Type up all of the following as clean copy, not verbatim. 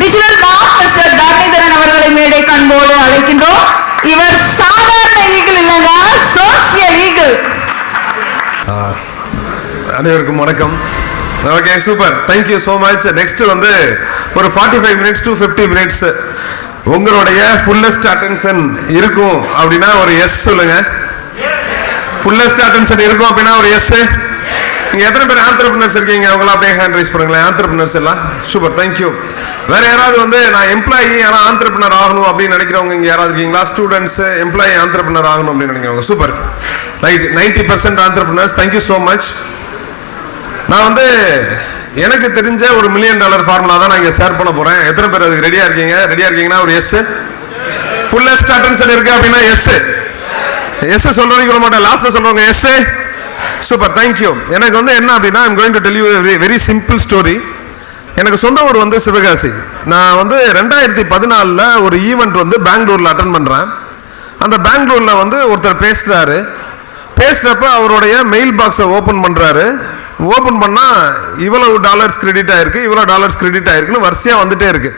Digital mark mister Dharanidharan அவர்களை மேடை கண்போடு அழைக்கின்றோம். இவர் சாதாரண ஈகிள் இல்லைங்க, சோஷியல் ஈகிள். அனைவருக்கும் வணக்கம். Okay, super, thank you so much. Next வந்து ஒரு 45 minutes to 50 minutes உங்களுடைய ஃபுல்லஸ்ட் அட்டென்ஷன் இருக்கும் அப்படின்னா ஒரு எஸ் சொல்லுங்க. ஃபுல்லஸ்ட் அட்டென்ஷன் இருக்கும் அப்படின்னா ஒரு எஸ். நீங்க எத்தனை பேர் ஆண்டர்பிரினர்ஸ் இருக்கீங்க? அவங்கள அப்படியே ஹேண்ட் ரைஸ் பண்ணுங்களேன். ஆண்டர்பிரினர்ஸ் எல்லாம் சூப்பர், தேங்க்யூ. வேற யாராவது வந்து நான் எம்ப்ளாயி ஆனால் ஆண்டர்பிரினர் ஆகணும் அப்படின்னு நினைக்கிறவங்க இங்க யாராவது இருக்கீங்களா? ஸ்டூடெண்ட்ஸ் எம்ப்ளாயி ஆண்டர்பிரினர் ஆகணும் அப்படின்னு நினைக்கிறவங்க super, right. 90% entrepreneurs, thank you so much. நான் வந்து எனக்கு தெரிஞ்ச ஒரு $1 million ஃபார்முலா தான் நான் இங்கே ஷேர் பண்ண போறேன். எத்தனை பேர் அதுக்கு ரெடியா இருக்கீங்க? ரெடியா இருக்கீங்கன்னா ஒரு எஸ். ஃபுல்லஸ்ட் அட்டென்ஷன் இருக்கு அப்படின்னா எஸ். எஸ் சொல்றவங்க சொல்ல மாட்டேன், லாஸ்ட்ல சொல்றவங்க எஸ். Super, thank you. எனக்கு வந்து என்ன அப்படின்னா I'm going to tell you very simple story. எனக்கு சொந்த ஊர் வந்து சிவகாசி. நான் வந்து 2014 ஒரு ஈவெண்ட் வந்து பெங்களூர்ல அட்டன் பண்றேன். அந்த பெங்களூர்ல வந்து ஒருத்தர் பேசுறப்ப அவருடைய மெயில் பாக்ஸை ஓபன் பண்றாரு. ஓபன் பண்ணா இவ்வளவு டாலர்ஸ் கிரெடிட் ஆயிருக்கு, இவ்வளவு டாலர்ஸ் கிரெடிட் ஆயிருக்குன்னு வரிசையா வந்துட்டே இருக்கு.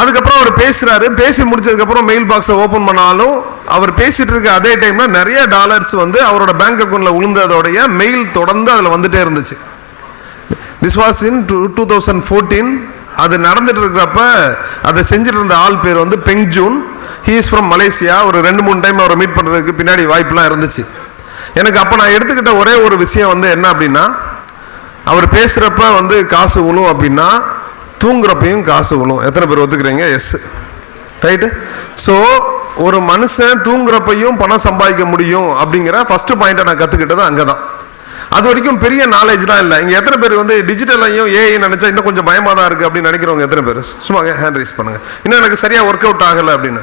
அதுக்கப்புறம் அவர் பேசுறாரு. பேசி முடிச்சதுக்கு அப்புறம் மெயில் பாக்ஸை ஓபன் பண்ணாலும் அவர் பேசிட்டு இருக்க அதே டைம்ல நிறைய டாலர்ஸ் வந்து அவரோட பேங்க் அக்கௌண்ட்ல விழுந்ததோடைய மெயில் தொடர்ந்து அதுல வந்துட்டே இருந்துச்சு. This was in 2014. அது நடந்துட்டு இருக்கிறப்ப அதை செஞ்சுட்டு இருந்த ஆள் பேர் வந்து Peng Jun. He is from Malaysia. ஒரு 2-3 டைம் அவரை மீட் பண்றதுக்கு பின்னாடி வாய்ப்புலாம் இருந்துச்சு. எனக்கு அப்போ நான் எடுத்துக்கிட்ட ஒரே ஒரு விஷயம் வந்து என்ன அப்படின்னா, அவர் பேசுகிறப்ப வந்து காசு விழும் அப்படின்னா தூங்குறப்பையும் காசு விழும். எத்தனை பேர் ஒத்துக்கிறீங்க? S, right. ஸோ ஒரு மனுஷன் தூங்குறப்பையும் பணம் சம்பாதிக்க முடியும் அப்படிங்கிற ஃபர்ஸ்ட் பாயிண்ட்டை நான் கற்றுக்கிட்டது அங்கே தான். அது வரைக்கும் பெரிய நாலேஜ்லாம் இல்லை. இங்கே எத்தனை பேர் வந்து டிஜிட்டலையும் ஏஐ நினச்சா இன்னும் கொஞ்சம் பயமாக தான் இருக்குது அப்படின்னு நினைக்கிறவங்க எத்தனை பேர்? சும்மா ஹேண்ட் ரைஸ் பண்ணுங்க. இன்னும் எனக்கு சரியாக ஒர்க் அவுட் ஆகலை அப்படின்னு.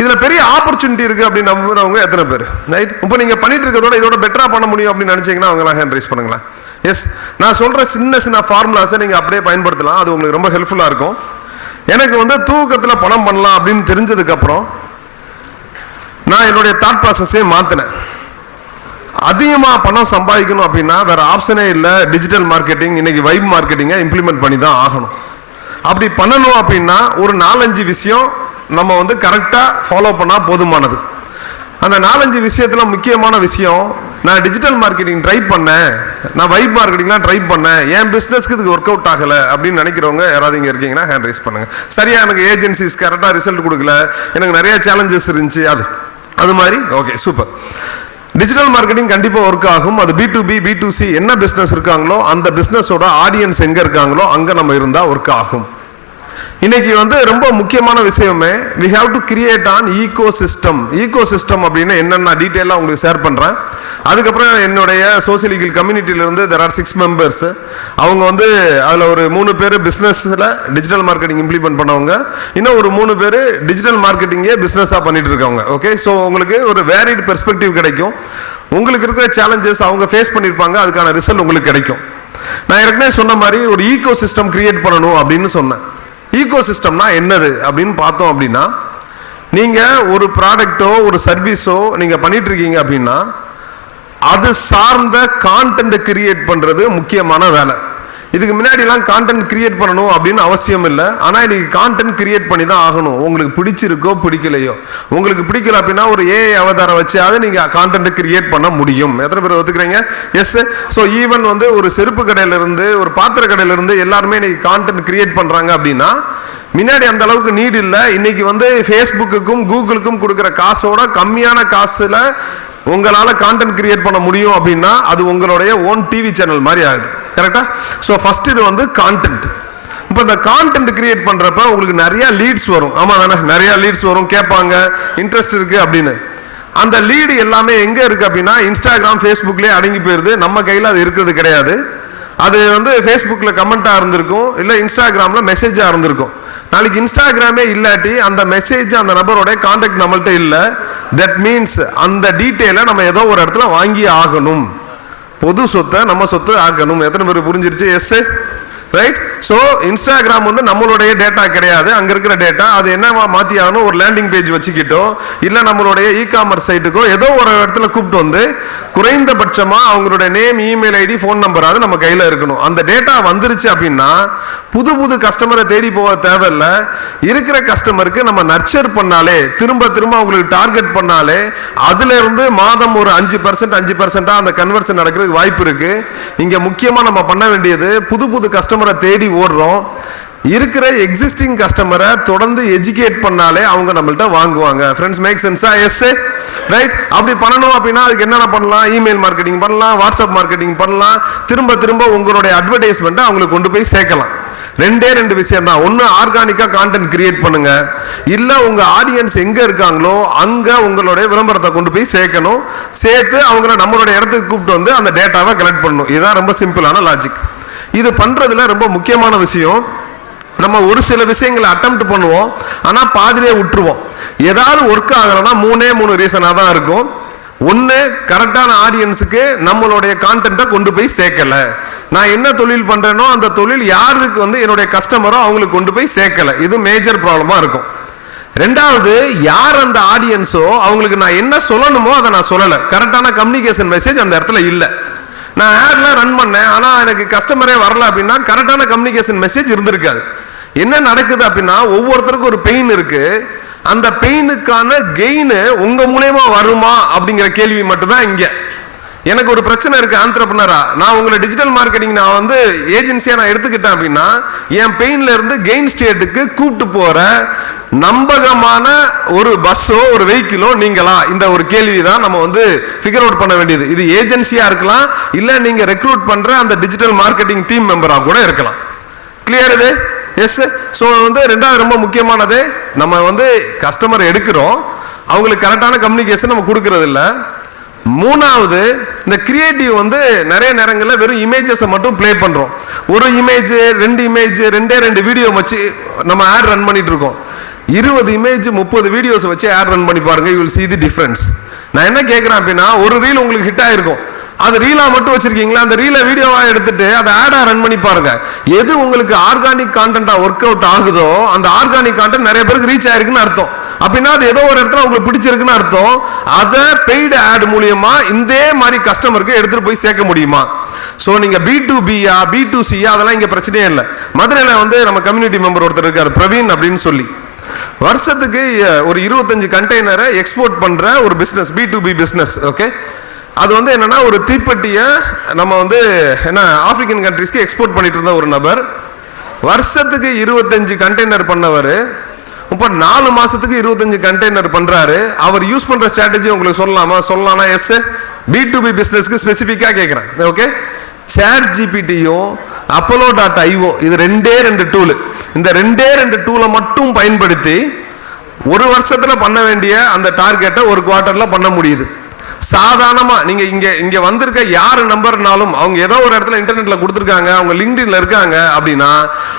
இதில் பெரிய ஆப்பர்ச்சுனிட்டி இருக்குது அப்படின்னு நம்புறவங்க எத்தனை பேர்? ரைட். இப்போ நீங்கள் பண்ணிட்டு இருக்கிறதோட இதோட பெட்டராக பண்ண முடியும் அப்படின்னு நினச்சிங்கன்னா அவங்களாம் ஹேண்ட் ரைஸ் பண்ணுங்களேன். எஸ், நான் சொல்கிற சின்ன ஃபார்முலாஸை நீங்கள் அப்படியே பயன்படுத்தலாம். அது உங்களுக்கு ரொம்ப ஹெல்ப்ஃபுல்லாக இருக்கும். எனக்கு வந்து தூக்கத்தில் பணம் பண்ணலாம் அப்படின்னு தெரிஞ்சதுக்கப்புறம் நான் என்னுடைய தாட் ப்ராசஸே மாற்றினேன். அதிகமாக பணம் சம்பாதிக்கணும் அப்படின்னா வேற ஆப்ஷனே இல்லை. டிஜிட்டல் மார்க்கெட்டிங், இன்னைக்கு வைப் மார்க்கெட்டிங்கை இம்ப்ளிமெண்ட் பண்ணி தான் ஆகணும். அப்படி பண்ணணும் அப்படின்னா ஒரு 4-5 விஷயம் நம்ம வந்து கரெக்டாக ஃபாலோ பண்ணால் போதுமானது. அந்த 4-5 விஷயத்தில் முக்கியமான விஷயம், நான் டிஜிட்டல் மார்க்கெட்டிங் ட்ரை பண்ணேன், நான் வைப் மார்க்கெட்டிங்லாம் ட்ரை பண்ணேன், என் பிஸ்னஸ்க்கு இதுக்கு ஒர்க் அவுட் ஆகலை அப்படின்னு நினைக்கிறவங்க யாராவது இங்கே இருக்கீங்கன்னா ஹேண்ட் ரைஸ் பண்ணுங்க. சரியா எனக்கு ஏஜென்சிஸ் கரெக்டாக ரிசல்ட் கொடுக்கல, எனக்கு நிறைய சேலஞ்சஸ் இருந்துச்சு, அது மாதிரி. Okay, super. டிஜிட்டல் மார்க்கெட்டிங் கண்டிப்பாக ஒர்க் ஆகும். அது B2B B2C என்ன பிஸ்னஸ் இருக்காங்களோ அந்த பிஸ்னஸோட ஆடியன்ஸ் எங்கே இருக்காங்களோ அங்கே நம்ம இருந்தால் ஒர்க் ஆகும். இன்னைக்கு வந்து ரொம்ப முக்கியமான விஷயமே we have to create an ecosystem. ecosystem அப்படின்னு என்னென்ன டீட்டெயிலாக உங்களுக்கு ஷேர் பண்ணுறேன். அதுக்கப்புறம் என்னுடைய social eagle கம்யூனிட்டியிலிருந்து there are 6 members. அவங்க வந்து அதில் ஒரு 3 பேர் பிஸ்னஸில் டிஜிட்டல் மார்க்கெட்டிங் இம்ப்ளிமெண்ட் பண்ணவங்க, இன்னும் ஒரு 3 பேர் டிஜிட்டல் மார்க்கெட்டிங்கே பிஸ்னஸாக பண்ணிட்டு இருக்கவங்க. ஓகே, ஸோ உங்களுக்கு ஒரு வேரிட் பெர்ஸ்பெக்டிவ் கிடைக்கும். உங்களுக்கு இருக்கிற சேலஞ்சஸ் அவங்க ஃபேஸ் பண்ணியிருப்பாங்க, அதுக்கான ரிசல்ட் உங்களுக்கு கிடைக்கும். நான் ஏற்கனவே சொன்ன மாதிரி ஒரு ஈகோ சிஸ்டம் கிரியேட் பண்ணணும் அப்படின்னு சொன்னேன். ஈகோ சிஸ்டம்னா என்னது அப்படின்னு பார்த்தோம் அப்படின்னா, நீங்கள் ஒரு ப்ராடக்டோ ஒரு சர்வீஸோ நீங்கள் பண்ணிட்டு இருக்கீங்க அப்படின்னா அது சார்ந்த கான்டென்ட் கிரியேட் பண்ணுறது முக்கியமான வேலை. இதுக்கு முன்னாடிலாம் கான்டென்ட் கிரியேட் பண்ணணும் அப்படின்னு அவசியம் இல்லை. ஆனால் இன்னைக்கு கான்டென்ட் கிரியேட் பண்ணி தான் ஆகணும். உங்களுக்கு பிடிச்சிருக்கோ பிடிக்கலையோ, உங்களுக்கு பிடிக்கல அப்படின்னா ஒரு ஏஐ அவதாரம் வச்சு அதை நீங்கள் கான்டென்ட் கிரியேட் பண்ண முடியும். எத்தனை பேர் ஒத்துக்கிறீங்க? எஸ். ஸோ ஈவன் வந்து ஒரு செருப்பு கடையிலிருந்து ஒரு பாத்திர கடையிலிருந்து எல்லாருமே இன்னைக்கு கான்டென்ட் கிரியேட் பண்ணுறாங்க அப்படின்னா முன்னாடி அந்த அளவுக்கு நீட் இல்லை. இன்னைக்கு வந்து ஃபேஸ்புக்குக்கும் கூகுளுக்கும் கொடுக்குற காசோட கம்மியான காசுல உங்களால் கான்டென்ட் கிரியேட் பண்ண முடியும் அப்படின்னா அது உங்களுடைய ஓன் டிவி சேனல் மாதிரி ஆகுது. கரெக்டா? ஸோ ஃபர்ஸ்ட் இது வந்து கான்டென்ட். இப்போ இந்த கான்டென்ட் கிரியேட் பண்ணுறப்ப உங்களுக்கு நிறைய லீட்ஸ் வரும். ஆமாம் தானே? நிறைய லீட்ஸ் வரும், கேட்பாங்க, இன்ட்ரெஸ்ட் இருக்கு அப்படின்னு. அந்த லீடு எல்லாமே எங்கே இருக்கு அப்படின்னா இன்ஸ்டாகிராம் ஃபேஸ்புக்லேயே அடங்கி போயிருது. நம்ம கையில் அது இருக்கிறது கிடையாது. அது வந்து ஃபேஸ்புக்கில் கமெண்ட்டாக இருந்திருக்கும், இல்லை இன்ஸ்டாகிராமில் மெசேஜாக இருந்திருக்கும். நாளைக்கு இன்ஸ்டாகிராமே இல்லாட்டி அந்த மெசேஜ் அந்த நபரோட கான்டாக்ட் நம்மள்கிட்ட இல்லை. தட் மீன்ஸ் அந்த டீட்டெயிலை நம்ம ஏதோ ஒரு இடத்துல வாங்கி ஆகணும். பொது சொத்தை நம்ம சொத்து ஆக்கணும். எத்தனை பேர் புரிஞ்சிருச்சு? எஸ். ரைட். ஸோ இன்ஸ்டாகிராம் வந்து நம்மளுடைய டேட்டா கிடையாது, அங்க இருக்கிற டேட்டா. அது என்னவா மாத்தி ஆகணும், ஒரு லேண்டிங் பேஜ் வச்சுக்கிட்டோ இல்ல நம்மளுடைய இ-காமர்ஸ் சைட்டுக்கோ ஏதோ ஒரு இடத்துல கூப்பிட்டு வந்து குறைந்தபட்சமா அவங்களுடைய நேம், இமெயில் ஐடி, ஃபோன் நம்பராது நம்ம கையில இருக்கணும். அந்த டேட்டா வந்துருச்சு அப்படின்னா புது புது கஸ்டமரை தேடி போக தேவையில்ல. இருக்கிற கஸ்டமருக்கு நம்ம நர்ச்சர் பண்ணாலே, திரும்ப திரும்ப அவங்களுக்கு டார்கெட் பண்ணாலே அதுல இருந்து மாதம் ஒரு 5% அந்த கன்வர்ஷன் நடக்கிறதுக்கு வாய்ப்பு இருக்கு. இங்க முக்கியமா நம்ம பண்ண வேண்டியது புது புது கஸ்டமரை தேடி ஓடுறோம். இருக்கிற எக்ஸிஸ்டிங் கஸ்டமரை தொடர்ந்து எஜுகேட் பண்ணாலே அவங்க நம்மள்ட்ட வாங்குவாங்க. ஃப்ரெண்ட்ஸ், மேக் சென்ஸா? Yes, right. அப்படி பண்ணணும் அப்படின்னா அதுக்கு என்னென்ன பண்ணலாம்? இமெயில் மார்க்கெட்டிங் பண்ணலாம், வாட்ஸ்அப் மார்க்கெட்டிங் பண்ணலாம். திரும்ப திரும்ப உங்களுடைய அட்வர்டைஸ்மெண்ட்டை அவங்களுக்கு கொண்டு போய் சேர்க்கலாம். ரெண்டு விஷயம் தான். ஒன்று, ஆர்கானிக்கா கான்டென்ட் கிரியேட் பண்ணுங்க. இல்ல உங்க ஆடியன்ஸ் எங்க இருக்காங்களோ அங்க உங்களுடைய விளம்பரத்தை கொண்டு போய் சேர்க்கணும். சேர்த்து அவங்கள நம்மளுடைய இடத்துக்கு கூப்பிட்டு வந்து அந்த டேட்டாவை கலெக்ட் பண்ணணும். இதுதான் ரொம்ப சிம்பிளான லாஜிக். இது பண்றதுல ரொம்ப முக்கியமான விஷயம், நம்ம ஒரு சில விஷயங்களை அட்டெம்ப்ட் பண்ணுவோம், ஆனா பாதிலே விட்டுருவோம். ஏதாவது ஒர்க் ஆகலைன்னா 3 ரீசனா தான் இருக்கும். ஒன்று, கரெக்டான ஆடியன்ஸுக்கு நம்மளுடைய கான்டென்ட்டை கொண்டு போய் சேர்க்கல. நான் என்ன தொழில் பண்றேனோ அந்த தொழில் யாருக்கு வந்து என்னுடைய கஸ்டமரோ அவங்களுக்கு கொண்டு போய் சேர்க்கல. இது மேஜர் ப்ராப்ளமா இருக்கும். ரெண்டாவது, யார் அந்த ஆடியன்ஸோ அவங்களுக்கு நான் என்ன சொல்லணுமோ அதை நான் சொல்லலை. கரெக்டான கம்யூனிகேஷன் மெசேஜ் அந்த இடத்துல இல்லை. நான் ஆட்லாம் ரன் பண்ணேன், ஆனா எனக்கு கஸ்டமரே வரல அப்படின்னா கரெக்டான கம்யூனிகேஷன் மெசேஜ் இருந்திருக்காது. என்ன நடக்குது அப்படின்னா ஒவ்வொருத்தருக்கும் ஒரு பெயின் இருக்கு. அந்த பெயினுக்கான கெயின் உங்க மூலமா வருமா அப்படிங்கிற கேள்வி மட்டும்தான் இங்க. எனக்கு ஒரு பிரச்சனை இருக்கு ஆண்டர்பிரனரா, நான் உங்களை டிஜிட்டல் மார்க்கெட்டிங் நான் வந்து ஏஜென்சியா நான் எடுத்துக்கிட்டேன் அப்படின்னா என் பெயின்ல இருந்து கெயின் ஸ்டேட்டுக்கு கூப்பிட்டு போற நம்பகமான ஒரு பஸ்ஸோ ஒரு வெஹிக்கிளோ நீங்களா? இந்த ஒரு கேள்வி தான் நம்ம வந்து ஃபிகர் அவுட் பண்ண வேண்டியது. இது ஏஜென்சியா இருக்கலாம், இல்ல நீங்க ரெக்ரூட் பண்ற அந்த டிஜிட்டல் மார்க்கெட்டிங் டீம் மெம்பரா கூட இருக்கலாம். கிளியர் இது? எஸ். ஸோ வந்து ரெண்டாவது ரொம்ப முக்கியமானது, நம்ம வந்து கஸ்டமர் எடுக்கிறோம், அவங்களுக்கு கரெக்டான கம்யூனிகேஷன் நம்ம கொடுக்கறது இல்லை. மூணாவது, இந்த கிரியேட்டிவ் வந்து நிறைய நேரங்களில் வெறும் இமேஜஸை மட்டும் பிளே பண்றோம். ஒரு இமேஜ், 2 இமேஜ், 2 வீடியோ வச்சு நம்ம ஆட் ரன் பண்ணிட்டு இருக்கோம். 20 இமேஜ் 30 வீடியோஸ் வச்சு ஆட் ரன் பண்ணி பாருங்க, you will see the difference. நான் என்ன கேட்கிறேன் அப்படின்னா, ஒரு ரீல் உங்களுக்கு ஹிட் ஆயிருக்கும், அது ரீலா மட்டும் வச்சிருக்கீங்களா? அந்த ரீலை வீடியோவா எடுத்துட்டு அதை ஆடா ரன் பண்ணி பாருங்க. எது உங்களுக்கு ஆர்கானிக் கான்டென்ட்டா ஒர்க் அவுட் ஆகுதோ அந்த ஆர்கானிக் கான்டென்ட் நிறைய பேருக்கு ரீச் ஆயிருக்குன்னு அர்த்தம். அப்படின்னா அது ஏதோ ஒரு இடத்துல உங்களுக்கு பிடிச்சிருக்குன்னு அர்த்தம். அதை பெய்டு ஆட் மூலியமா இந்த மாதிரி கஸ்டமருக்கு எடுத்துட்டு போய் சேர்க்க முடியுமா? ஸோ நீங்க B2Bயா B2Cயா அதெல்லாம் இங்க பிரச்சனையே இல்லை. மதுரையில வந்து நம்ம கம்யூனிட்டி மெம்பர் ஒருத்தர் இருக்காரு, பிரவீன் அப்படின்னு சொல்லி. வருஷத்துக்கு ஒரு 25 கண்டெய்னரை எக்ஸ்போர்ட் பண்ற ஒரு பிசினஸ், B2B பிசினஸ். ஓகே, அது வந்து என்னன்னா ஒரு தீப்பெட்டியை நம்ம வந்து என்ன ஆப்பிரிக்கன் கண்ட்ரிஸ்க்கு எக்ஸ்போர்ட் பண்ணிட்டு இருந்த ஒரு நபர் வருஷத்துக்கு 25 கண்டெய்னர் பண்ணவர் இப்போ 4 மாசத்துக்கு 25 கண்டெய்னர் பண்றாரு. அவர் யூஸ் பண்ற ஸ்ட்ராட்டஜி உங்களுக்கு சொல்லலாமா? எஸ். B2B பிசினஸ்க்கு ஸ்பெசிஃபிக்கா கேட்கிறேன். ஓகே, ChatGPTயும் Apollo.io இது 2 டூல். இந்த 2 டூலை மட்டும் பயன்படுத்தி ஒரு வருஷத்துல பண்ண வேண்டிய அந்த டார்கெட்டை ஒரு குவார்டர்ல பண்ண முடியுது. சாதாரணமா நீங்க இங்க வந்திருக்க யாரு நம்பர்னாலும் அவங்க ஏதோ ஒரு இடத்துல இன்டர்நெட்ல கொடுத்துருக்காங்க, அவங்க லிங்க்டின்ல இருக்காங்க அப்படின்னா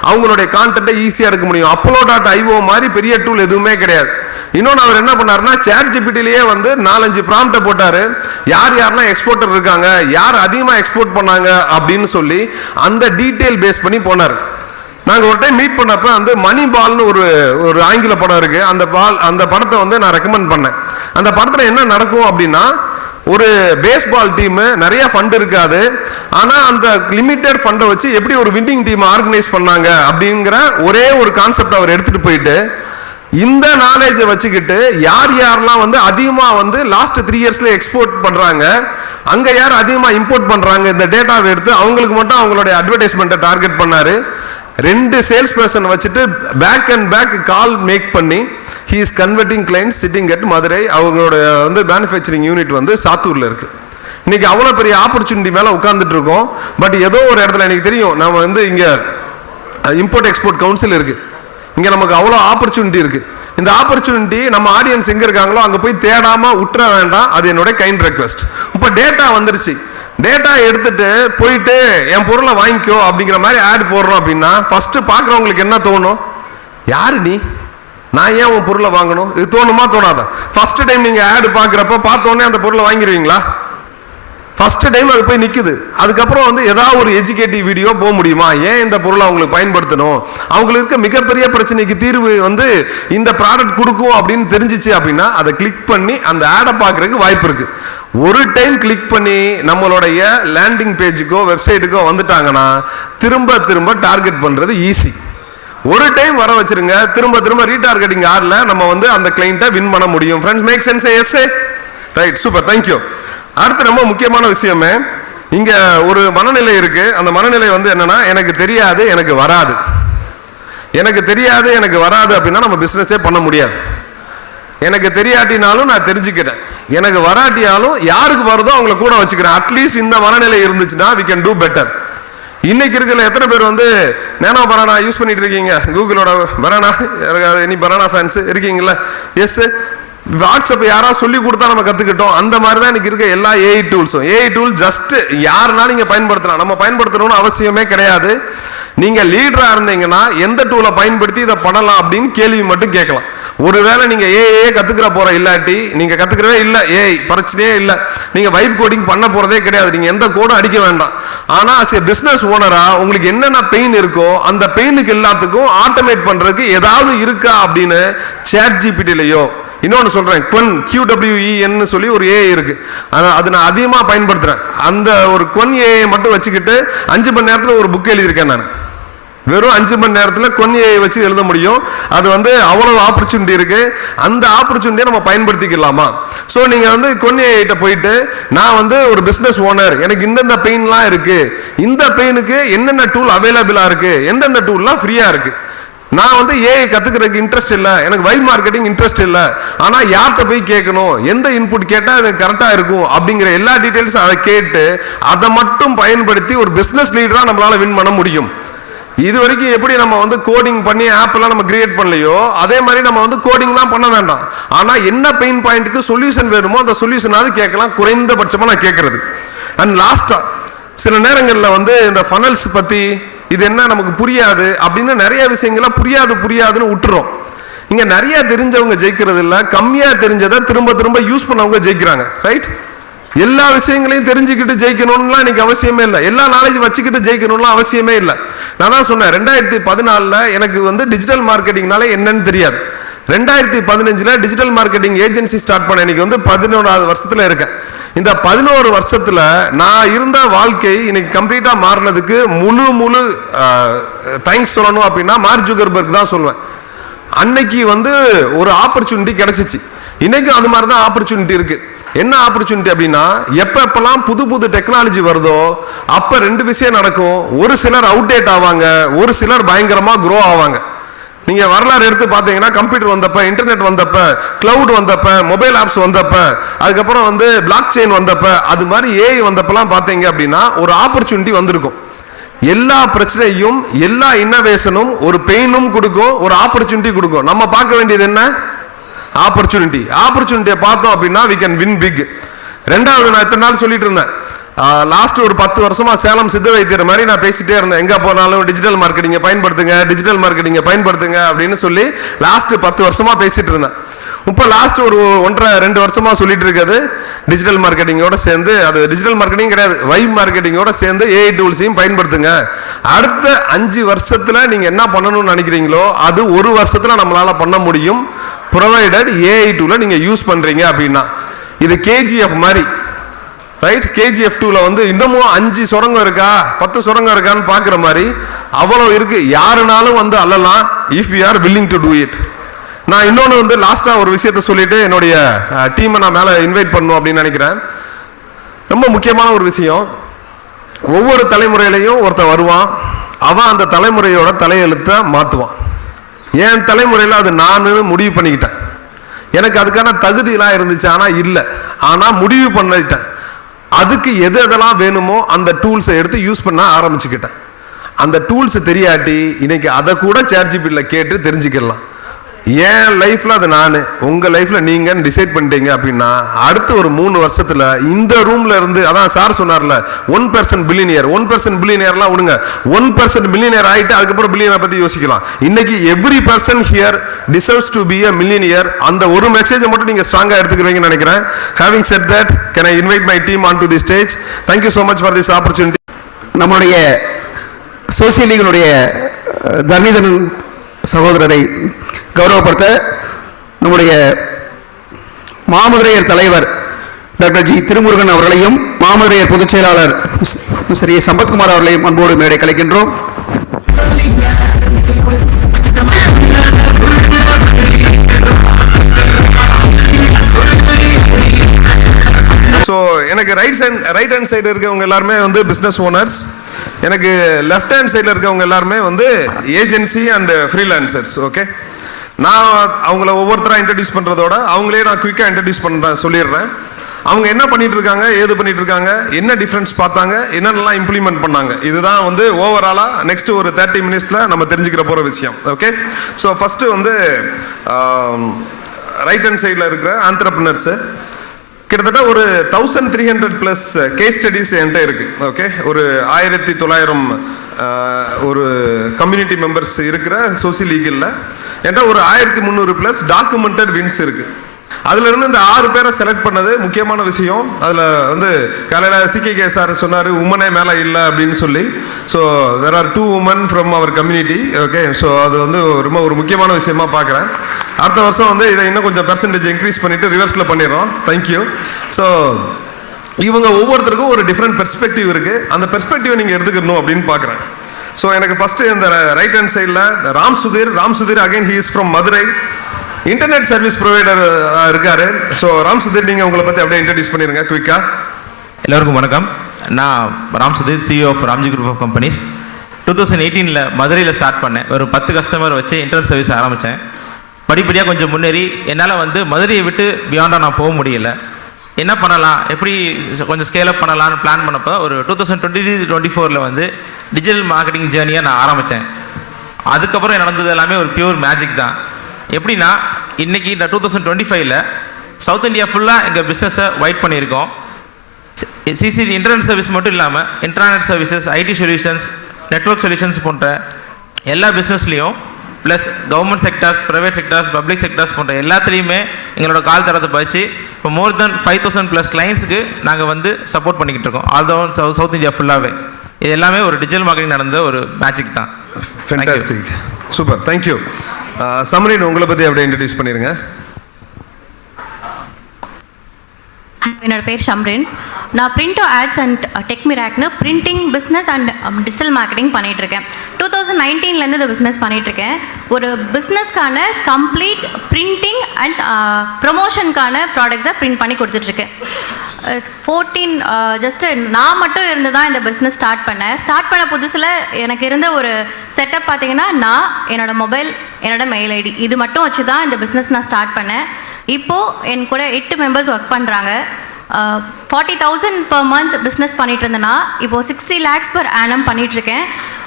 அவங்களுடைய கான்டென்ட்டை ஈஸியா எடுக்க முடியும். Apollo.io மாதிரி பெரிய டூல் எதுவுமே கிடையாது. இன்னொன்று அவர் என்ன பண்ணாருன்னா ChatGPTலயே வந்து 4-5 ப்ராம்ப்டை போட்டாரு. யாரெல்லாம் எக்ஸ்போர்ட்டர் இருக்காங்க, யார் அதிகமா எக்ஸ்போர்ட் பண்ணாங்க அப்படின்னு சொல்லி அந்த டீட்டெயில் பேஸ் பண்ணி போனார். நாங்க ஒரு டைம் மீட் பண்ணப்ப வந்து மணி பால்னு ஒரு ஆங்கில படம் இருக்கு. அந்த படத்தை வந்து நான் ரெக்கமெண்ட் பண்ணேன். அந்த படத்துல என்ன நடக்கும் அப்படின்னா, ஒரு பேஸ்பால் டீம் நிறைய ஃபண்ட் இருக்காது, ஆனா அந்த லிமிடெட் ஃபண்டை வச்சு எப்படி ஒரு வின்னிங் டீம் ஆர்கனைஸ் பண்ணாங்க அப்படிங்கிற ஒரே ஒரு கான்செப்ட் அவர் எடுத்துட்டு போயிட்டு இந்த நாலேஜை வச்சுக்கிட்டு யாரெல்லாம் வந்து அதிகமா வந்து லாஸ்ட் 3 இயர்ஸ்ல எக்ஸ்போர்ட் பண்றாங்க, அங்க யார் அதிகமா இம்போர்ட் பண்றாங்க, இந்த டேட்டாவை எடுத்து அவங்களுக்கு மட்டும் அவங்களுடைய அட்வர்டைஸ்மெண்ட்டை டார்கெட் பண்ணாரு. 2 சேல்ஸ் பர்சன் வச்சுட்டு back and back call make பண்ணி he is converting clients sitting at Madurai. அவங்களோட வந்து மேனுஃபேக்சரிங் யூனிட் வந்து சாத்தூர்ல இருக்கு. இன்னைக்கு அவ்வளோ பெரிய ஆப்பர்ச்சுனிட்டி மேலே உட்கார்ந்துட்டு இருக்கோம். பட் ஏதோ ஒரு இடத்துல எனக்கு தெரியும், நம்ம வந்து இங்க இம்போர்ட் எக்ஸ்போர்ட் கவுன்சில் இருக்கு, இங்க நமக்கு அவ்வளோ ஆப்பர்ச்சுனிட்டி இருக்கு. இந்த ஆப்பர்ச்சுனிட்டி நம்ம ஆடியன்ஸ் எங்க இருக்காங்களோ அங்க போய் தேடாம விட்டுற வேண்டாம். அது என்னோட கைண்ட் ரெக்வெஸ்ட். இப்போ டேட்டா வந்துருச்சு, டேட்டா எடுத்துட்டு போயிட்டு என் பொருளை வாங்கிக்கோ அப்படிங்கிற மாதிரி ஆட் போடுறோம் அப்படின்னா ஃபர்ஸ்ட் பாக்குறவங்களுக்கு என்ன தோணும்? யாரு நீ, நான் ஏன் உன் பொருளை வாங்கணும்? இது தோணுமா தோணாதா? ஃபர்ஸ்ட் டைம் நீங்க ஆட் பாக்குறப்ப பார்த்தோன்னே அந்த பொருளை வாங்கிடுவீங்களா? ஃபர்ஸ்ட் டைம் அது போய் நிற்குது. அதுக்கப்புறம் வந்து ஏதாவது ஒரு எஜுகேட்டிவ் வீடியோ போக முடியுமா, ஏன் இந்த பொருளை அவங்களுக்கு பயன்படுத்தணும், அவங்களுக்கு இருக்க மிகப்பெரிய பிரச்சனைக்கு தீர்வு வந்து இந்த ப்ராடக்ட் கொடுக்கும் அப்படின்னு தெரிஞ்சிச்சு அப்படின்னா அதை கிளிக் பண்ணி அந்த ஆடை பார்க்கறதுக்கு வாய்ப்பு இருக்கு. ஒரு டைம் கிளிக் பண்ணி நம்மளுடைய லேண்டிங் பேஜுக்கோ வெப்சைட்டுக்கோ வந்துட்டாங்கன்னா திரும்ப திரும்ப டார்கெட் பண்றது ஈஸி. ஒரு டைம் வர வச்சிருங்க, திரும்ப திரும்ப ரீடார்கெட்டிங் ஆர்ல நம்ம வந்து அந்த கிளைண்ட்டை வின் பண்ண முடியும். Friends, make sense? Yes, right, super, thank you. அடுத்து ரொம்ப முக்கியமான விஷயமே, இங்க ஒரு மனநிலை இருக்கு. அந்த மனநிலை வந்து என்னன்னா, எனக்கு தெரியாது, எனக்கு வராது. எனக்கு தெரியாது, எனக்கு வராது அப்படின்னா நம்ம பிசினஸே பண்ண முடியாது. எனக்கு தெரியாட்டினாலும் நான் தெரிஞ்சுக்கிறேன், எனக்கு வராட்டியாலும் யாருக்கு வருதோ அவங்கள கூட வச்சுக்கிறேன். அட்லீஸ்ட் இந்த மனநிலை இருந்துச்சுன்னா we can do better. இன்னைக்கு இருக்கிற எத்தனை பேர் வந்து நேனோ பனானா யூஸ் பண்ணிட்டு இருக்கீங்க? கூகுளோட பனானா, எனி பனானா ஃபேன்ஸ் இருக்கீங்களா? எஸ். வாட்ஸ்அப் யாராவது சொல்லி கொடுத்தா நம்ம கத்துக்கிட்டோம். அந்த மாதிரி தான் இன்னைக்கு இருக்க எல்லா ஏஐ டூல்ஸும். ஏஐ டூல் ஜஸ்ட் யாருனாலும் நீங்க பயன்படுத்தலாம், நம்ம பயன்படுத்தணும்னு அவசியமே கிடையாது. நீங்க லீடரா இருந்தீங்கன்னா எந்த டூலை பயன்படுத்தி இதை பண்ணலாம் அப்படின்னு கேள்வி மட்டும் கேட்கலாம். ஒருவேளை நீங்க ஏஐ கத்துக்கிற போற இல்லாட்டி நீங்க கத்துக்கிறவே இல்லை, ஏஐ பிரச்சனையே இல்லை, நீங்க வைப் கோடிங் பண்ண போறதே கிடையாது, நீங்க எந்த கோடும் அடிக்க வேண்டாம். ஆனா as a பிசினஸ் ஓனரா உங்களுக்கு என்னென்ன பெயின் இருக்கோ அந்த பெயினுக்கு எல்லாத்துக்கும் ஆட்டோமேட் பண்றதுக்கு ஏதாவது இருக்கா அப்படின்னு சாட் ஜிபிடிலையோ, இன்னொன்று சொல்றேன், QWEN சொல்லி ஒரு ஏஐ இருக்கு, அது நான் அதிகமாக பயன்படுத்துறேன். அந்த ஒரு ஏஐ மட்டும் வச்சுக்கிட்டு 5 மணி நேரத்தில் ஒரு புக் எழுதியிருக்கேன் நான். வெறும் 5 மணி நேரத்தில் ஏஐ வச்சு எழுத முடியும். அது வந்து அவ்வளவு ஆப்பர்ச்சுனிட்டி இருக்கு. அந்த ஆப்பர்ச்சுனிட்டியை நம்ம பயன்படுத்திக்கலாமா? ஸோ நீங்க வந்து ஏஐட்ட போயிட்டு நான் வந்து ஒரு பிசினஸ் ஓனர், எனக்கு இந்தந்த பெயின்லாம் இருக்கு, இந்த பெயினுக்கு என்னென்ன டூல் அவைலபிளா இருக்கு, எந்தெந்த டூல்லாம் ஃப்ரீயா இருக்கு, நான் வந்து ஏஐ கத்துக்கிறதுக்கு இன்ட்ரெஸ்ட் இல்லை, எனக்கு வைப் மார்க்கெட்டிங் இன்ட்ரெஸ்ட் இல்லை, ஆனா யார்கிட்ட போய் கேட்கணும், எந்த இன்புட் கேட்டா எனக்கு கரெக்டா இருக்கும் அப்படிங்கிற எல்லா டீடைல்ஸும் அதை கேட்டு அதை மட்டும் பயன்படுத்தி ஒரு பிசினஸ் லீடரா நம்மளால வின் பண்ண முடியும். இது வரைக்கும் எப்படி நம்ம வந்து கோடிங் பண்ணி ஆப் எல்லாம் நம்ம கிரியேட் பண்ணலையோ அதே மாதிரி நம்ம வந்து கோடிங்லாம் பண்ண வேண்டாம். ஆனா என்ன பெயின் பாயிண்ட்டுக்கு சொல்யூஷன் வேணுமோ அந்த சொல்யூஷனாவது கேட்கலாம், குறைந்தபட்சமா நான் கேட்கறது. அண்ட் லாஸ்டா சில நேரங்களில் வந்து இந்த ஃபனல்ஸ் பத்தி இது என்ன நமக்கு புரியாது அப்படின்னு நிறைய விஷயங்களை புரியாதுன்னு விட்டுறோம். இங்க நிறைய தெரிஞ்சவங்க ஜெயிக்கிறது இல்லை, கம்மியா தெரிஞ்சதை திரும்ப திரும்ப யூஸ் பண்ணவங்க ஜெயிக்கிறாங்க. ரைட்? எல்லா விஷயங்களையும் தெரிஞ்சுக்கிட்டு ஜெயிக்கணும்லாம் இன்னைக்கு அவசியமே இல்லை, எல்லா நாலேஜ் வச்சுக்கிட்டு ஜெயிக்கணும்லாம் அவசியமே இல்லை. நான் தான் சொன்னேன் 2014 எனக்கு வந்து டிஜிட்டல் மார்க்கெட்டிங்னால என்னன்னு தெரியாது. 2015 டிஜிட்டல் மார்க்கெட்டிங் ஏஜென்சி ஸ்டார்ட் பண்ண இன்னைக்கு வந்து 11வது வருஷத்துல இருக்கேன். இந்த 11 வருஷத்துல நான் இருந்த வாழ்க்கை இன்னைக்கு கம்ப்ளீட்டா மாறினதுக்கு முழு தேங்க்ஸ் சொல்லணும் அப்படின்னா மார்க் ஜுகர்பர்க் தான் சொல்லுவேன். அன்னைக்கு வந்து ஒரு ஆப்பர்ச்சுனிட்டி கிடைச்சிச்சு, இன்னைக்கும் அது மாதிரி தான் ஆப்பர்ச்சுனிட்டி இருக்கு. என்ன ஆப்பர்ச்சுனிட்டி அப்படின்னா, எப்பெல்லாம் புது டெக்னாலஜி வருதோ அப்ப 2 விஷயம் நடக்கும். ஒரு சிலர் அவுடேட் ஆவாங்க, ஒரு சிலர் பயங்கரமா க்ரோ ஆவாங்க. நீங்க வரலாறு எடுத்து பார்த்தீங்கன்னா கம்ப்யூட்டர் வந்தப்ப, இன்டர்நெட் வந்தப்ப, கிளவுட் வந்தப்ப, மொபைல் ஆப்ஸ் வந்தப்ப, அதுக்கப்புறம் வந்து பிளாக் செயின் வந்தப்ப, அது மாதிரி ஏஐ வந்தப்பெல்லாம் பார்த்தீங்க அப்படின்னா ஒரு ஆப்பர்ச்சுனிட்டி வந்திருக்கும். எல்லா பிரச்சனையும் எல்லா இன்னோவேஷனும் ஒரு பெயினும் கொடுக்கும், ஒரு ஆப்பர்ச்சுனிட்டி கொடுக்கும். நம்ம பார்க்க வேண்டியது என்ன? ஆப்பர்ச்சுனிட்டியை பார்த்தோம் அப்படின்னா we can win big. ரெண்டாவது, நான் இத்தனை நாள் சொல்லிட்டு இருந்தேன், லாஸ்ட் ஒரு 10 வருஷமா சேலம் சித்த வைத்தியர் மாதிரி நான் பேசிட்டே இருந்தேன், எங்க போனாலும் டிஜிட்டல் மார்க்கெட்டிங்கை பயன்படுத்துங்க அப்படின்னு சொல்லி லாஸ்ட் 10 வருஷமா பேசிட்டு இருந்தேன். இப்போ லாஸ்ட் ஒரு 1.5-2 வருஷமா சொல்லிட்டு இருக்கிறது டிஜிட்டல் மார்க்கெட்டிங்கோட சேர்ந்து, அது டிஜிட்டல் மார்க்கெட்டிங் கிடையாது, வைப் மார்க்கெட்டிங்கோட சேர்ந்து ஏஐ டூல்ஸையும் பயன்படுத்துங்க. அடுத்த 5 வருஷத்துல நீங்க என்ன பண்ணணும்னு நினைக்கிறீங்களோ அது 1 வருஷத்துல நம்மளால பண்ண முடியும், ப்ரொவைடட் ஏஐ டூலை நீங்க யூஸ் பண்றீங்க அப்படின்னா. இது கேஜிஎஃப் மாதிரி, ரைட்? கேஜிஎஃப் 2ல வந்து இன்னமும் 5 சுரங்கம் இருக்கா 10 சுரங்கம் இருக்கான்னு பாக்குற மாதிரி அவ்வளவு இருக்கு. யாருனாலும் வந்து அல்லலாம், if you are willing to do it. நான் இன்னொன்று வந்து லாஸ்டா ஒரு விஷயத்த சொல்லிட்டு என்னுடைய டீமை நான் மேலே இன்வைட் பண்ணணும் அப்படின்னு நினைக்கிறேன். ரொம்ப முக்கியமான ஒரு விஷயம், ஒவ்வொரு தலைமுறையிலையும் ஒருத்தன் வருவான், அவன் அந்த தலைமுறையோட தலையெழுத்தை மாற்றுவான். என் தலைமுறையில் அது நான் முடிவு பண்ணிக்கிட்டேன், எனக்கு அதுக்கான தகுதியெல்லாம் இருந்துச்சு, ஆனால் இல்லை, ஆனால் முடிவு பண்ணிட்டேன். அதுக்கு எதெல்லாம் வேணுமோ அந்த டூல்ஸை எடுத்து யூஸ் பண்ண ஆரம்பிச்சுக்கிட்டேன். அந்த டூல்ஸ் தெரியாட்டி இன்னைக்கு அதை கூட சாட் ஜிபிடியில் கேட்டு தெரிஞ்சுக்கலாம். என் லைஃப்ல அது நான், உங்க லைஃப்ல நீங்க டிசைட் பண்ணிட்டீங்க அப்படின்னா அடுத்த ஒரு 3 வருஷத்துல இந்த ரூம்ல இருந்து, அதான் சார் சொன்னார்ல 1% பில்லியனியர், 1% பில்லியனியர்லாம் விடுங்க, 1% பில்லியனியர் ஆயிட்டு அதுக்கப்புறம் பில்லியனியர் பத்தி யோசிக்கலாம். இன்னைக்கு every person here deserves to be a millionaire. அந்த ஒரு மெசேஜை மட்டும் நீங்க ஸ்ட்ராங்கா எடுத்துக்கிறீங்கன்னு நினைக்கிறேன். Having said that, can I invite my team onto the stage? Thank you so much for this opportunity. நம்மளுடைய சோசியல் லீகினுடைய தர்ணிதரன் சகோதரரை கௌரவப்படுத்த நம்முடைய மாமதுரையர் தலைவர் டாக்டர் ஜி திருமுருகன் அவர்களையும் மாமதுரையர் பொதுச் செயலாளர் ஸ்ரீ சம்பத்குமார் அவர்களையும் அன்போடு மேடை கலைக்கின்றோம். ஸோ எனக்கு ரைட் ஹேண்ட் சைடு இருக்கவங்க எல்லாருமே வந்து பிஸ்னஸ் ஓனர்ஸ், எனக்கு லெஃப்ட் ஹேண்ட் சைடில் இருக்கவங்க எல்லாருமே வந்து ஏஜென்சி அண்ட் ஃப்ரீலான்சர்ஸ். ஓகே, நான் அவங்கள ஒவ்வொருத்தராக இன்ட்ரடியூஸ் பண்ணுறதோட அவங்களே நான் குயிக்காக இன்ட்ரடியூஸ் சொல்லிடுறேன். அவங்க என்ன பண்ணிட்டு இருக்காங்க, ஏது பண்ணிட்டு இருக்காங்க, என்ன டிஃப்ரென்ஸ் பார்த்தாங்க, என்னென்னலாம் இம்ப்ளிமெண்ட் பண்ணாங்க, இதுதான் வந்து ஓவராலாக நெக்ஸ்ட் ஒரு 30 மினிட்ஸில் நம்ம தெரிஞ்சுக்கிற போகிற விஷயம். ஓகே, ஸோ ஃபஸ்ட்டு வந்து ரைட் ஹேண்ட் சைடில் இருக்கிற ஆண்டர்பிரினர்ஸு கிட்டத்தட்ட ஒரு 1300+ கேஸ் ஸ்டடிஸ் என்கிட்ட இருக்கு. ஓகே, ஒரு 1900 ஒரு கம்யூனிட்டி மெம்பர்ஸ் இருக்கிற சோசியல் லீகலில் என்கிட்ட ஒரு 1300+ டாக்குமெண்டட் வின்ஸ் இருக்கு. அதுல இருந்து இந்த 6 பேரை செலக்ட் பண்ணது முக்கியமான விஷயம். அதுல வந்து காலையில் CKK சார் சொன்னார் உமனே மேலே இல்லை அப்படின்னு சொல்லி. So there are 2 women from our community. Okay, so அது வந்து ரொம்ப ஒரு முக்கியமான விஷயமா பார்க்குறேன். அடுத்த வருஷம் வந்து இதை இன்னும் கொஞ்சம் பெர்சன்டேஜ் இன்க்ரீஸ் பண்ணிட்டு ரிவர்ஸில் பண்ணிடுறோம். தேங்க்யூ. ஸோ இவங்க ஒவ்வொருத்தருக்கும் ஒரு டிஃப்ரெண்ட் பெர்ஸ்பெக்டிவ் இருக்கு. அந்த பெர்ஸ்பெக்டிவை நீங்கள் எடுத்துக்கணும் அப்படின்னு பார்க்குறேன். ஸோ எனக்கு ஃபர்ஸ்ட் இந்த ரைட் ஹேண்ட் சைடில் Ram Sudhir again he is from Madurai, internet service provider இருக்காரு. ஸோ ராம் சுதீர், நீங்கள் உங்களை பற்றி அப்படியே இன்ட்ரடியூஸ் பண்ணிடுங்க குயிக்கா. எல்லோருக்கும் வணக்கம். நான் Ram Sudhir, CEO of Ramji group of companies. 2018 மதுரையில் ஸ்டார்ட் பண்ணேன். ஒரு 10 கஸ்டமர் வச்சு இன்டர்நெட் சர்வீஸ் ஆரம்பித்தேன். படிப்படியாக கொஞ்சம் முன்னேறி என்னால் வந்து மதுரையை விட்டு பியாண்டாக நான் போக முடியல. என்ன பண்ணலாம், எப்படி கொஞ்சம் ஸ்கேலப் பண்ணலான்னு பிளான் பண்ணப்போ ஒரு 2023-24 வந்து டிஜிட்டல் மார்க்கெட்டிங் ஜேர்னியை நான் ஆரம்பித்தேன். அதுக்கப்புறம் நடந்தது எல்லாமே ஒரு பியூர் மேஜிக் தான். எப்படின்னா இன்றைக்கி இந்த 2025 சவுத் இந்தியா ஃபுல்லாக எங்கள் பிஸ்னஸை வைட் பண்ணியிருக்கோம். சிசிடி இன்டர்நெட் சர்வீஸ் மட்டும் இல்லாமல் internet services, IT solutions, network solutions போன்ற எல்லா பிஸ்னஸ்லேயும் plus government sectors, private sectors, public sectors போன்ற எல்லாத்துலேயுமே எங்களோட கால் தரத்தை பதிச்சு இப்போ more than 5000+ கிளைண்ட்ஸுக்கு நாங்கள் வந்து சப்போர்ட் பண்ணிக்கிட்டு இருக்கோம். ஆல்தோன் சவுத் இந்தியா ஃபுல்லாகவே. இது எல்லாமே ஒரு டிஜிட்டல் மார்க்கெட்டிங் நடந்த ஒரு மேஜிக் தான். Fantastic, super, thank you. சமரீன், உங்களை பற்றி அப்படியே இன்ட்ரடியூஸ் பண்ணிடுங்க. என்னோட பேர் ஷம்ரின். நான் பிரிண்டோ ஆட்ஸ் அண்ட் டெக் மிராக்னு printing business and digital marketing பண்ணிகிட்ருக்கேன். 2019 இந்த பிஸ்னஸ் பண்ணிகிட்ருக்கேன். ஒரு பிஸ்னஸ்க்கான கம்ப்ளீட் பிரிண்டிங் அண்ட் ப்ரமோஷனுக்கான ப்ராடக்ட்ஸை பிரிண்ட் பண்ணி கொடுத்துட்ருக்கேன். 14 ஜஸ்ட்டு நான் மட்டும் இருந்து தான் இந்த பிஸ்னஸ் ஸ்டார்ட் பண்ண புதுசில் எனக்கு இருந்த ஒரு செட்டப் பார்த்தீங்கன்னா, நான் என்னோடய மொபைல், என்னோடய மெயில் ஐடி இது மட்டும் வச்சு தான் இந்த பிஸ்னஸ் நான் ஸ்டார்ட் பண்ணேன். இப்போது என் கூட 8 மெம்பர்ஸ் ஒர்க் பண்ணுறாங்க. 40,000 per month பிஸ்னஸ் பண்ணிட்டு இருந்தேன்னா இப்போது 60 lakhs per annum பண்ணிகிட்ருக்கேன்.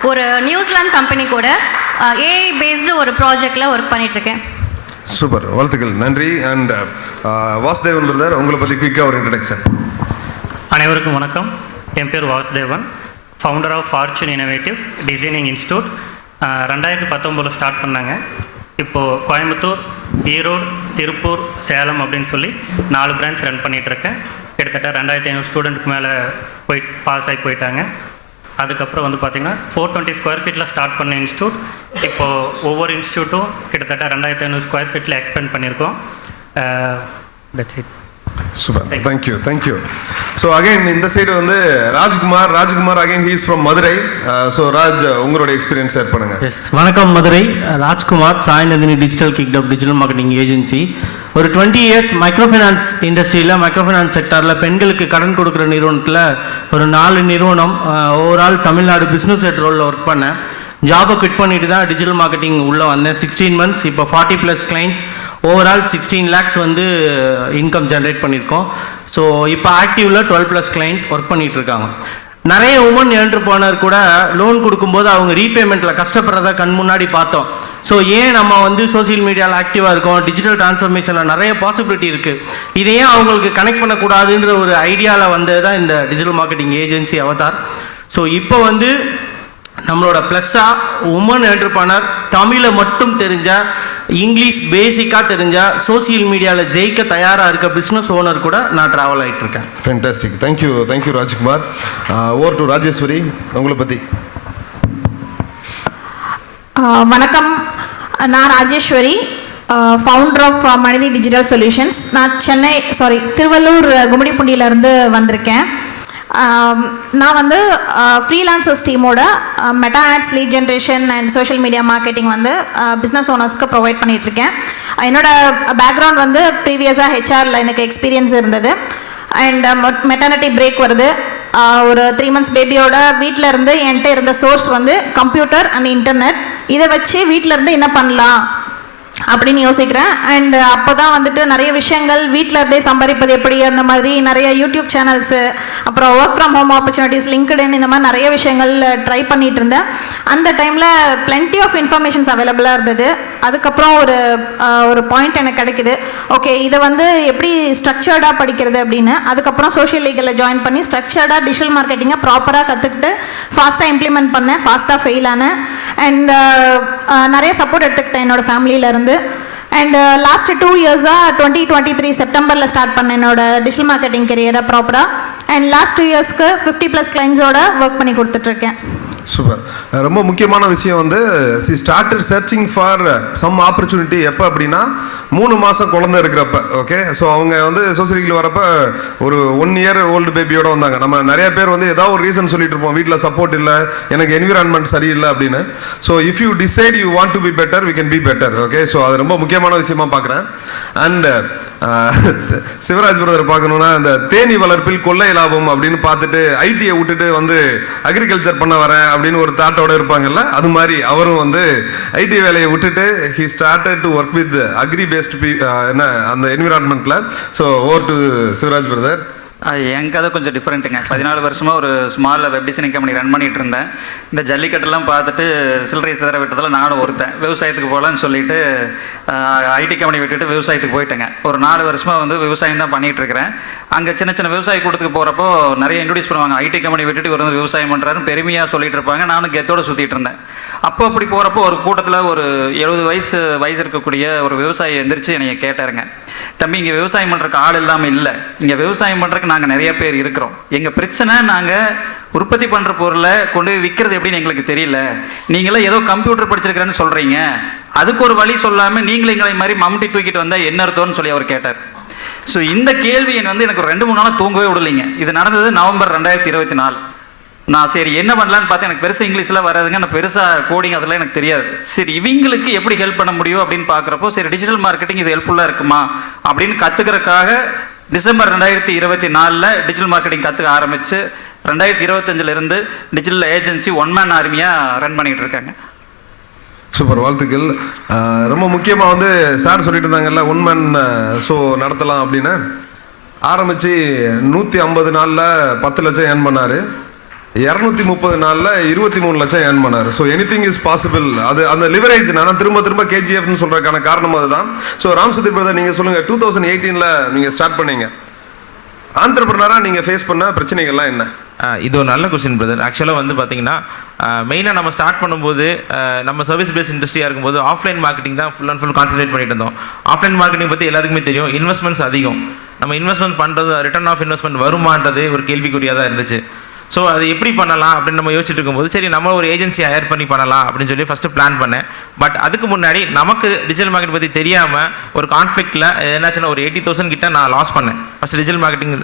ஒரு நியூசிலாந்து கம்பெனி கூட AI பேஸ்டு ஒரு ப்ராஜெக்டில் ஒர்க் பண்ணிகிட்ருக்கேன். சூப்பர், வாழ்த்துக்கள், நன்றி. அண்ட் வாசுதேவன் பிரதர், உங்களை பற்றி குயிக்காக ஒரு இன்ட்ரடக்ஷன். அனைவருக்கும் வணக்கம். என் பேர் Vasudevan, founder of fortune innovatives designing institute. 2019 start பண்ணாங்க. இப்போது கோயம்புத்தூர், ஈரோடு, திருப்பூர், சேலம் அப்படின்னு சொல்லி 4 பிரான்ச் ரன் பண்ணிகிட்ருக்கேன். கிட்டத்தட்ட 2500 ஸ்டூடெண்ட்டுக்கு மேலே பாஸ் ஆகி போயிட்டாங்க. அதுக்கப்புறம் வந்து பார்த்திங்கன்னா 420 ஸ்கொயர் ஃபீட்டில் ஸ்டார்ட் பண்ண இன்ஸ்டியூட் இப்போது ஒவ்வொரு இன்ஸ்டியூட்டும் கிட்டத்தட்ட 2500 ஸ்கொயர் ஃபீட்டில் எக்ஸ்பெண்ட் பண்ணியிருக்கோம். That's it. Super, thank you. So again இந்த சைடு வந்து Rajkumar again he is from Madurai. So Raj, உங்களோட எக்ஸ்பீரியன்ஸ் ஷேர் பண்ணுங்க. எஸ், வணக்கம். மதுரை ராஜ்குமார், சாய்நந்தினி டிஜிட்டல் கிக்டப் டிஜிட்டல் மார்க்கெட்டிங் ஏஜென்சி. ஒரு 20 years மைக்ரோ ஃபைனான்ஸ் இண்டஸ்ட்ரியில், மைக்ரோ ஃபைனான்ஸ் செக்டாரில் பெண்களுக்கு கடன் கொடுக்குற நிறுவனத்தில் ஒரு 4 நிறுவனம் ஓவரால் தமிழ்நாடு பிஸ்னஸ் ஹெட் ரோலில் ஒர்க் பண்ணேன். ஜாபை குவிட் பண்ணிட்டு தான் டிஜிட்டல் மார்க்கெட்டிங் உள்ளே வந்தேன். 16 months, இப்போ 40+ கிளைண்ட்ஸ், ஓவரால் 16 lakhs வந்து இன்கம் ஜென்ரேட் பண்ணியிருக்கோம். ஸோ இப்போ ஆக்டிவில் 12+ கிளைண்ட் ஒர்க் பண்ணிகிட்டு இருக்காங்க. நிறைய உமன் என்டர்பிரனர் கூட லோன் கொடுக்கும்போது அவங்க ரீபேமெண்ட்டில் கஷ்டப்படுறத கண் முன்னாடி பார்த்தோம். ஸோ ஏன் நம்ம வந்து சோசியல் மீடியாவில் ஆக்டிவாக இருக்கோம், டிஜிட்டல் டிரான்ஸ்ஃபர்மேஷனில் நிறைய பாசிபிலிட்டி இருக்குது, இதை ஏன் அவங்களுக்கு கனெக்ட் பண்ணக்கூடாதுன்ற ஒரு ஐடியாவில் வந்தது தான் இந்த digital marketing agency Avatar. So இப்போ வந்து நம்மளோட ப்ளஸ்ஸாக உமன் என்டர்பிரனர் தமிழை மட்டும் தெரிஞ்சா, இங்கிலீஷ் பேசிக்காக தெரிஞ்சா, சோசியல் மீடியாவில் ஜெயிக்க தயாராக இருக்க பிஸ்னஸ் ஓனர் கூட நான் ட்ராவல் ஆகிட்டு இருக்கேன். Fantastic. Thank you Rajkumar. Over to Rajeswari, உங்களை பற்றி. வணக்கம், நான் Rajeswari, founder of Manidhi digital solutions. நான் திருவள்ளூர் கும்மிடிப்பூண்டியிலேருந்து வந்திருக்கேன். நான் வந்து ஃப்ரீலான்சர்ஸ் டீமோட Meta ads, lead generation and social media marketing வந்து பிஸ்னஸ் ஓனர்ஸ்க்கு ப்ரொவைட் பண்ணிகிட்ருக்கேன். என்னோடய பேக்ரவுண்ட் வந்து ப்ரீவியஸாக ஹெச்ஆரில் எனக்கு எக்ஸ்பீரியன்ஸ் இருந்தது. அண்ட் மெட்டர்னிட்டி பிரேக் வருது, ஒரு 3 months பேபியோட வீட்டில் இருந்து என்கிட்ட இருந்த சோர்ஸ் வந்து கம்ப்யூட்டர் அண்ட் இன்டர்நெட். இதை வச்சு வீட்டில் இருந்து என்ன பண்ணலாம் அப்படின்னு யோசிக்கிறேன். அண்ட் அப்போ தான் வந்துட்டு நிறைய விஷயங்கள் வீட்டில் இருந்தே சம்பாதிப்பது எப்படி, அந்த மாதிரி நிறைய யூடியூப் சேனல்ஸு, அப்புறம் work from home opportunities, LinkedIn, இந்த மாதிரி நிறைய விஷயங்கள் ட்ரை பண்ணிகிட்டு இருந்தேன். அந்த டைமில் பிளென்டி ஆஃப் இன்ஃபர்மேஷன்ஸ் அவைலபிளாக இருந்தது. அதுக்கப்புறம் ஒரு பாயிண்ட் எனக்கு கிடைக்குது, ஓகே இதை வந்து எப்படி ஸ்ட்ரக்சர்டாக படிக்கிறது அப்படின்னு. அதுக்கப்புறம் சோஷியல் லீகலில் ஜாயின் பண்ணி ஸ்ட்ரக்சர்டாக டிஜிட்டல் மார்க்கெட்டிங்கை ப்ராப்பராக கற்றுக்கிட்டு ஃபாஸ்ட்டாக இம்ப்ளிமெண்ட் பண்ணேன். ஃபாஸ்ட்டாக ஃபெயில் ஆனேன். அண்ட் நிறைய சப்போர்ட் எடுத்துக்கிட்டேன் என்னோடய ஃபேமிலியிலேருந்து. அண்ட் லாஸ்ட் 2 yearsஸாக 2023 செப்டம்பரில் ஸ்டார்ட் பண்ணேன் என்னோட டிஜிட்டல் மார்க்கெட்டிங் கெரியரை ப்ராப்பராக. அண்ட் லாஸ்ட் 2 yearsக்கு 50+ கிளைண்ட்ஸோட ஒர்க் பண்ணி கொடுத்துட்ருக்கேன். சூப்பர். ரொம்ப முக்கியமான விஷயம் வந்து she started searching for some opportunity எப்போ அப்படின்னா 3 மாதம் குழந்தை இருக்கிறப்ப. ஓகே, ஸோ அவங்க வந்து சோசியல் மீடியாவில் வரப்போ ஒரு 1 year ஓல்டு பேபியோட வந்தாங்க. நம்ம நிறைய பேர் வந்து ஏதாவது ஒரு ரீசன் சொல்லிட்டு இருப்போம், வீட்டில் சப்போர்ட் இல்லை, எனக்கு என்விரான்மெண்ட் சரியில்லை அப்படின்னு. So if you decide you want to be better, we can be better. Okay, so அது ரொம்ப முக்கியமான விஷயமா பார்க்குறேன். அண்ட் சிவராஜ் பிரதர் பார்க்கணுன்னா இந்த தேனி வளர்ப்பில் கொள்ளை லாபம் அப்படின்னு பார்த்துட்டு ஐடியை விட்டுட்டு வந்து அக்ரிகல்ச்சர் பண்ண வரேன் அப்படின்னு ஒரு தாட்டோட இருப்பாங்கல்ல, அது மாதிரி அவரும் வந்து ஐடி வேலையை விட்டுட்டு he started to work with agri based என்ன அந்த என்விரான்மெண்ட்ல. So over to Sivaraj brother. என் கதை கொஞ்சம் டிஃப்ரெண்ட்டுங்க. 14 வருஷமாக ஒரு small web designing company run பண்ணிகிட்டு இருந்தேன். இந்த ஜல்லிக்கட்டெல்லாம் பார்த்துட்டு சில்லறை சிதற விட்டதில் நானும் ஒருத்தன் விவசாயத்துக்கு போகலான்னு சொல்லிட்டு ஐடி கம்பெனி விட்டுட்டு விவசாயத்துக்கு போயிட்டேங்க. ஒரு 4 வருஷமாக வந்து விவசாயம் தான் பண்ணிகிட்டு இருக்கிறேன். அங்கே சின்ன சின்ன விவசாய கூட்டத்துக்கு போகிறப்போ நிறைய இன்ட்ரோடியூஸ் பண்ணுவாங்க, ஐடி கம்பெனி விட்டுட்டு இவர் வந்து விவசாயம் பண்ணுறாருன்னு பெருமையாக சொல்லிட்டு இருப்பாங்க. நானும் கெத்தோடு சுற்றிட்டு இருந்தேன். அப்போ அப்படி போகிறப்போ ஒரு கூட்டத்தில் ஒரு 70 வயசு இருக்கக்கூடிய ஒரு விவசாயி எந்திரிச்சு என்னை கேட்டாருங்க, தம்பி இங்கே விவசாயம் பண்ணுறக்கு ஆள் இல்லாமல் இல்லை, இங்கே விவசாயம் பண்ணுறக்கு நாங்கள் நிறைய பேர் இருக்கிறோம், எங்கள் பிரச்சனை நாங்கள் உற்பத்தி பண்ணுற பொருளை கொண்டு போய் விற்கிறது எப்படின்னு எங்களுக்கு தெரியல, நீங்களே ஏதோ கம்ப்யூட்டர் படிச்சிருக்கிறேன்னு சொல்கிறீங்க, அதுக்கு ஒரு வழி சொல்லாமல் நீங்களும் எங்களை மாதிரி மம்முட்டி தூக்கிட்டு வந்தால் என்ன அர்த்தம்னு சொல்லி அவர் கேட்டார். ஸோ இந்த கேள்வி வந்து எனக்கு 2-3 நாளாக தூங்கவே விடலைங்க. இது நடந்தது நவம்பர் 2024. நான் சரி என்ன பண்ணலான்னு பார்த்தேன். எனக்கு பெருசாக இங்கிலீஷில் வராதுங்க, நான் பெருசாக கோடிங் அதெல்லாம் எனக்கு தெரியாது. சரி இவங்களுக்கு எப்படி ஹெல்ப் பண்ண முடியும் அப்படின்னு பார்க்குறப்போ சரி டிஜிட்டல் மார்க்கெட்டிங் இது ஹெல்ப்ஃபுல்லாக இருக்குமா அப்படின்னு கற்றுக்கிறதுக்காக டிசம்பர் 2024 டிஜிட்டல் மார்க்கெட்டிங் கற்றுக்க ஆரம்பித்து 2025 டிஜிட்டல் ஏஜென்சி 1 man ஆர்மியாக ரன் பண்ணிகிட்டு இருக்காங்க. சூப்பர், வாழ்த்துக்கள். ரொம்ப முக்கியமாக வந்து சார் சொல்லிட்டு இருந்தாங்கல்ல 1 man ஷோ நடத்தலாம் அப்படின்னு ஆரம்பித்து 150 நாளில் 10 லட்சம் ஏர்ன் பண்ணார். 230 நாளில் 23 லட்சம் ஏர்ன் பண்ணார். So anything is possible. அது அந்த லிவரேஜ் நான் திரும்ப கேஜிஎஃப்னு சொல்கிறதுக்கான காரணம் அதுதான். ஸோ ராம்சுதீர் பிரதர் நீங்கள் சொல்லுங்கள், 2018 நீங்கள் ஸ்டார்ட் பண்ணீங்க, ஆண்டர்பிரனராக நீங்கள் ஃபேஸ் பண்ண பிரச்சனைகள்லாம் என்ன? இது ஒரு நல்ல கொஸ்டின் பிரதர். ஆக்சுவலாக வந்து பார்த்தீங்கன்னா மெயினாக நம்ம ஸ்டார்ட் பண்ணும்போது நம்ம சர்வீஸ் பேஸ்ட் இண்டஸ்ட்ரியாக இருக்கும்போது ஆஃப்லைன் மார்க்கெட்டிங் தான் ஃபுல் அண்ட் ஃபுல் கான்சன்ட்ரேட் பண்ணிட்டு இருந்தோம். ஆஃப்லைன் மார்க்கெட்டிங் பற்றி எல்லாத்துக்குமே தெரியும், இன்வெஸ்ட்மெண்ட்ஸ் அதிகம். நம்ம இன்வெஸ்ட்மெண்ட் பண்ணுறது ரிட்டர்ன் ஆஃப் இன்வெஸ்ட்மெண்ட் வருமானது ஒரு கேள்விக்குறியாக தான் இருந்துச்சு. ஸோ அது எப்படி பண்ணலாம் அப்படின்னு நம்ம யோசிச்சுட்டு இருக்கும்போது சரி நம்ம ஒரு ஏஜென்சி ஹையர் பண்ணி பண்ணலாம் அப்படின்னு சொல்லி ஃபஸ்ட்டு பிளான் பண்ணேன். பட் அதுக்கு முன்னாடி நமக்கு டிஜிட்டல் மார்க்கெட் பற்றி தெரியாமல் ஒரு கான்ஃப்ளிக்டில் என்னாச்சுன்னா ஒரு 80,000 கிட்ட நான் லாஸ் பண்ணேன் ஃபஸ்ட் டிஜிட்டல் மார்க்கெட்டிங்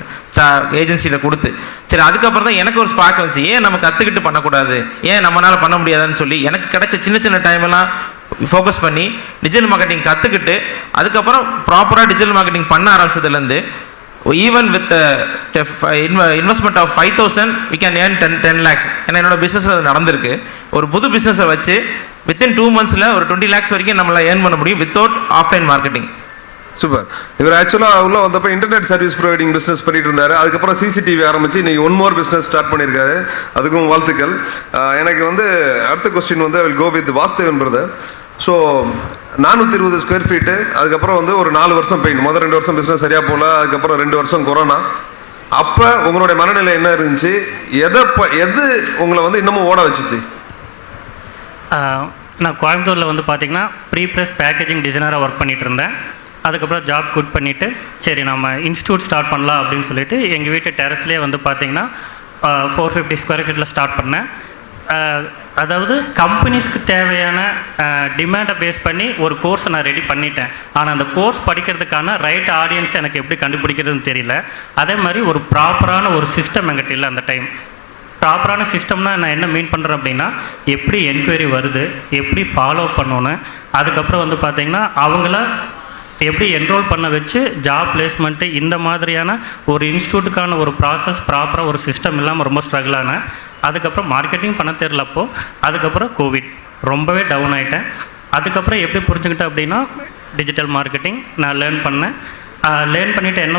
ஏஜென்சியில் கொடுத்து. சரி அதுக்கப்புறம் தான் எனக்கு ஒரு ஸ்பார்க் வந்துச்சு, ஏன் நம்ம கற்றுக்கிட்டு பண்ணக்கூடாது, ஏன் நம்மளால் பண்ண முடியாதுன்னு சொல்லி எனக்கு கிடைச்ச சின்ன டைமெல்லாம் ஃபோக்கஸ் பண்ணி டிஜிட்டல் மார்க்கெட்டிங் கற்றுக்கிட்டு அதுக்கப்புறம் ப்ராப்பராக டிஜிட்டல் மார்க்கெட்டிங் பண்ண ஆரம்பிச்சதுலேருந்து even with investment of 5,000 we can earn 10 lakhs. ஏன்னா என்னோட பிஸ்னஸ் அது நடந்திருக்கு. ஒரு புது பிஸ்னஸை வச்சு வித்தின் 2 months ஒரு 20 lakhs வரைக்கும் நம்மளால் ஏர்ன் பண்ண முடியும் வித்தவுட் ஆஃப்லைன் மார்க்கெட்டிங். சூப்பர். இவர் ஆக்சுவலாக உள்ள வந்தப்போ இன்டர்நெட் சர்வீஸ் ப்ரொவைடிங் பிஸ்னஸ் பண்ணிட்டு இருந்தாரு. அதுக்கப்புறம் சிசிடிவி ஆரம்பிச்சு இன்னைக்கு ஒன் மோர் பிஸ்னஸ் ஸ்டார்ட் பண்ணியிருக்காரு. அதுக்கும் வாழ்த்துக்கள். எனக்கு வந்து அடுத்த கொஸ்டின் வந்து I will go with Vasudevan brother. So 420 square feet, அதுக்கப்புறம் வந்து ஒரு 4 வருஷம் பெயின், முதல் 2 வருஷம் பிஸ்னஸ் சரியாக போகல, அதுக்கப்புறம் 2 வருஷம் கொரோனா. அப்போ உங்களுடைய மனநிலை என்ன இருந்துச்சு? எது உங்களை வந்து இன்னமும் ஓட வச்சுச்சு? நான் கோயம்புத்தூரில் வந்து பார்த்திங்கன்னா ப்ரீப்ரெஸ் பேக்கேஜிங் டிசைனராக ஒர்க் பண்ணிகிட்டு இருந்தேன். அதுக்கப்புறம் ஜாப் குட் பண்ணிவிட்டு சரி நம்ம இன்ஸ்டியூட் ஸ்டார்ட் பண்ணலாம் அப்படின்னு சொல்லிட்டு எங்கள் வீட்டு டெரஸ்லேயே வந்து பார்த்திங்கன்னா 450 ஸ்கொயர் ஃபீட்டில் ஸ்டார்ட் பண்ணேன். அதாவது கம்பெனிஸ்க்கு தேவையான டிமாண்டை பேஸ் பண்ணி ஒரு கோர்ஸை நான் ரெடி பண்ணிட்டேன். ஆனால் அந்த கோர்ஸ் படிக்கிறதுக்கான ரைட் ஆடியன்ஸ் எனக்கு எப்படி கண்டுபிடிக்கிறதுன்னு தெரியல. அதே மாதிரி ஒரு ப்ராப்பரான ஒரு சிஸ்டம் என்கிட்ட இல்லை அந்த டைம். ப்ராப்பரான சிஸ்டம்னா நான் என்ன மீன் பண்ணுறேன் அப்படின்னா, எப்படி என்கொயரி வருது, எப்படி ஃபாலோ பண்ணணும், அதுக்கப்புறம் வந்து பார்த்திங்கன்னா அவங்கள எப்படி என்ரோல் பண்ண வச்சு ஜாப் பிளேஸ்மெண்ட்டு, இந்த மாதிரியான ஒரு இன்ஸ்டியூட்டுக்கான ஒரு ப்ராசஸ் ப்ராப்பராக ஒரு சிஸ்டம் இல்லாமல் ரொம்ப ஸ்ட்ரகிள் ஆனேன். அதுக்கப்புறம் மார்க்கெட்டிங் பண்ண தெரிலப்போ, அதுக்கப்புறம் கோவிட் ரொம்பவே டவுன் ஆகிட்டேன். அதுக்கப்புறம் எப்படி புரிஞ்சுக்கிட்டேன் அப்படின்னா, டிஜிட்டல் மார்க்கெட்டிங் நான் லேர்ன் பண்ணேன். லேர்ன் பண்ணிவிட்டு என்ன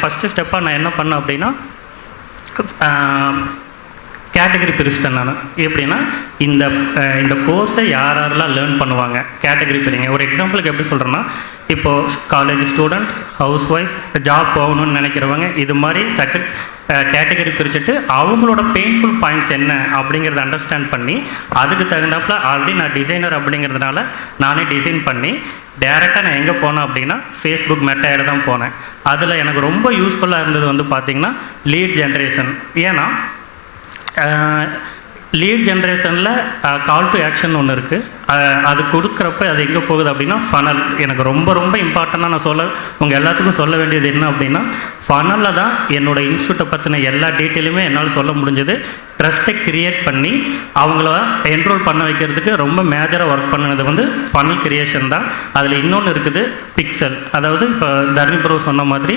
ஃபஸ்ட்டு ஸ்டெப்பாக நான் என்ன பண்ணேன் அப்படின்னா, கேட்டகரி பிரிச்சிட்டேன் நான். எப்படின்னா இந்த கோர்ஸை யாரெல்லாம் லேர்ன் பண்ணுவாங்க கேட்டகரி பிரிங்க. ஒரு எக்ஸாம்பிளுக்கு எப்படி சொல்கிறேன்னா, இப்போது college student, house wife, job போகணும்னு நினைக்கிறவங்க, இது மாதிரி கேட்டகரி பிரிச்சுட்டு அவங்களோட பெயின்ஃபுல் பாயிண்ட்ஸ் என்ன அப்படிங்கிறத அண்டர்ஸ்டாண்ட் பண்ணி அதுக்கு தகுந்தாப்பில் ஆல்ரெடி நான் டிசைனர் அப்படிங்கிறதுனால நானே டிசைன் பண்ணி டேரெக்டாக நான் எங்கே போனேன் அப்படின்னா ஃபேஸ்புக் மெட்டாய்டு தான் போனேன். அதில் எனக்கு ரொம்ப யூஸ்ஃபுல்லாக இருந்தது வந்து பார்த்திங்கன்னா லீட் ஜென்ரேஷன். ஏன்னா லீட் ஜென்ரேஷனில் கால் டு ஆக்ஷன் ஒன்று இருக்குது. அது கொடுக்குறப்ப அது எங்கே போகுது அப்படின்னா ஃபனல். எனக்கு ரொம்ப ரொம்ப இம்பார்ட்டண்ட்டாக நான் உங்கள் எல்லாத்துக்கும் சொல்ல வேண்டியது என்ன அப்படின்னா, ஃபனலில் தான் என்னோடய இன்ஸ்டியூட்டை பற்றின எல்லா டீட்டெயிலுமே என்னால் சொல்ல முடிஞ்சது. ட்ரஸ்ட்டை க்ரியேட் பண்ணி அவங்கள என்ரோல் பண்ண வைக்கிறதுக்கு ரொம்ப மேஜராக ஒர்க் பண்ணினது வந்து ஃபனல் கிரியேஷன் தான். அதில் இன்னொன்று இருக்குது பிக்சல். அதாவது இப்போ தர்மி ப்ரோ சொன்ன மாதிரி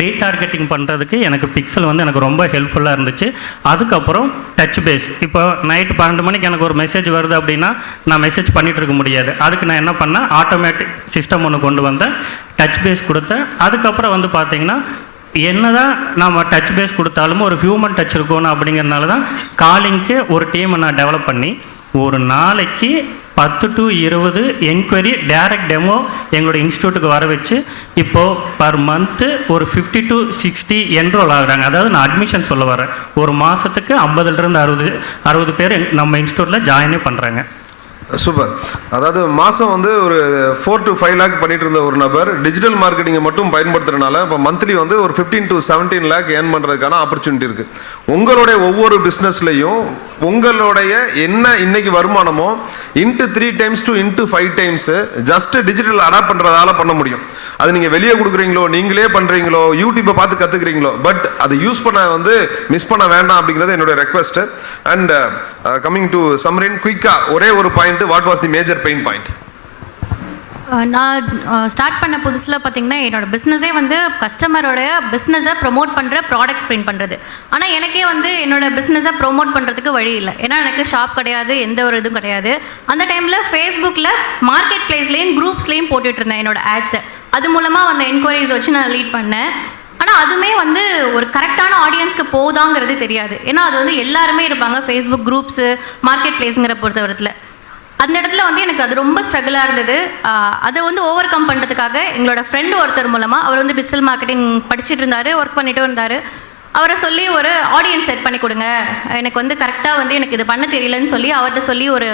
ரீடார்கெட்டிங் பண்ணுறதுக்கு எனக்கு பிக்சல் வந்து எனக்கு ரொம்ப ஹெல்ப்ஃபுல்லாக இருந்துச்சு. அதுக்கப்புறம் டச் பேஸ். இப்போ நைட்டு 12 மணிக்கு எனக்கு ஒரு மெசேஜ் வருது அப்படின்னா நான் மெசேஜ் பண்ணிகிட்டு இருக்க முடியாது. அதுக்கு நான் என்ன பண்ணேன், ஆட்டோமேட்டிக் சிஸ்டம் ஒன்று கொண்டு வந்தேன், டச் பேஸ் கொடுத்தேன். அதுக்கப்புறம் வந்து பார்த்திங்கன்னா என்னதான் நம்ம டச் பேஸ் கொடுத்தாலும் ஒரு ஹியூமன் டச் இருக்கணும் அப்படிங்கிறதுனால தான் காலிங்க்கு ஒரு டீமை நான் டெவலப் பண்ணி ஒரு நாளைக்கு 10 to 20 என்கொயரி டைரக்ட் டெமோ எங்களோட இன்ஸ்டியூட்டுக்கு வர வச்சு இப்போது பர் மந்த்து ஒரு 50 to 60 என்ரோல் ஆகுறாங்க. அதாவது நான் அட்மிஷன் சொல்ல வரேன். ஒரு மாதத்துக்கு 50 to 60 பேர் நம்ம இன்ஸ்டியூட்டில் ஜாயினே பண்ணுறாங்க. சூப்பர். அதாவது மாதம் வந்து ஒரு 4 to 5 lakh பண்ணிட்டு இருந்த ஒரு நபர் டிஜிட்டல் மார்க்கெட்டிங்கை மட்டும் பயன்படுத்துறதுனால இப்போ மந்த்லி வந்து ஒரு 15 to 17 lakh ஏர்ன் பண்ணுறதுக்கான ஆப்பர்ச்சுனிட்டி இருக்குது. உங்களுடைய ஒவ்வொரு பிஸ்னஸ்லையும் உங்களுடைய என்ன இன்னைக்கு வருமானமோ into 3 times to into 5 times just digital adopt பண்ணுறதால பண்ண முடியும். அது நீங்கள் வெளியே கொடுக்குறீங்களோ, நீங்களே பண்ணுறீங்களோ, யூடியூப்பை பார்த்து கற்றுக்குறீங்களோ, பட் அதை யூஸ் பண்ண வந்து மிஸ் பண்ண வேண்டாம் அப்படிங்கிறது என்னுடைய ரெக்வஸ்ட்டு. அண்ட் கம்மிங் டு சம்ரின், குயிக்காக ஒரே ஒரு point, what was the major pain point? நான் ஸ்டார்ட் பண்ண புதுசில் பார்த்திங்கன்னா என்னோடய பிஸ்னஸே வந்து கஸ்டமரோட பிஸ்னஸை ப்ரொமோட் பண்ணுற ப்ராடக்ட்ஸ் பிரிண்ட் பண்ணுறது. ஆனால் எனக்கே வந்து என்னோடய பிஸ்னஸை ப்ரொமோட் பண்ணுறதுக்கு வழி இல்லை. ஏன்னா எனக்கு ஷாப் கிடையாது, எந்த ஒரு இதுவும் கிடையாது. அந்த டைமில் ஃபேஸ்புக்கில் மார்க்கெட் பிளேஸ்லேயும் குரூப்ஸ்லேயும் போட்டுட்டு இருந்தேன் என்னோடய ஆட்ஸை. அது மூலமாக வந்த என்கொயரிஸ் வச்சு நான் லீட் பண்ணேன். ஆனால் அதுவுமே வந்து ஒரு கரெக்டான ஆடியன்ஸ்க்கு போதாங்கிறது தெரியாது. ஏன்னா அது வந்து எல்லாருமே இருப்பாங்க ஃபேஸ்புக் குரூப்ஸு, மார்க்கெட் பிளேஸுங்கிற பொறுத்தவரத்தில். அந்த இடத்துல வந்து எனக்கு அது ரொம்ப ஸ்ட்ரகிளாக இருந்தது. அதை வந்து ஓவர் கம் பண்ணுறதுக்காக எங்களோட ஃப்ரெண்டு ஒருத்தர் மூலமாக, அவர் வந்து டிஜிட்டல் மார்க்கெட்டிங் படிச்சுட்டு இருந்தார், ஒர்க் பண்ணிகிட்டும் இருந்தார். அவரை சொல்லி ஒரு ஆடியன்ஸ் செட் பண்ணி கொடுங்க, எனக்கு வந்து கரெக்டாக வந்து எனக்கு இது பண்ண தெரியலன்னு சொல்லி அவர்கிட்ட சொல்லி ஒரு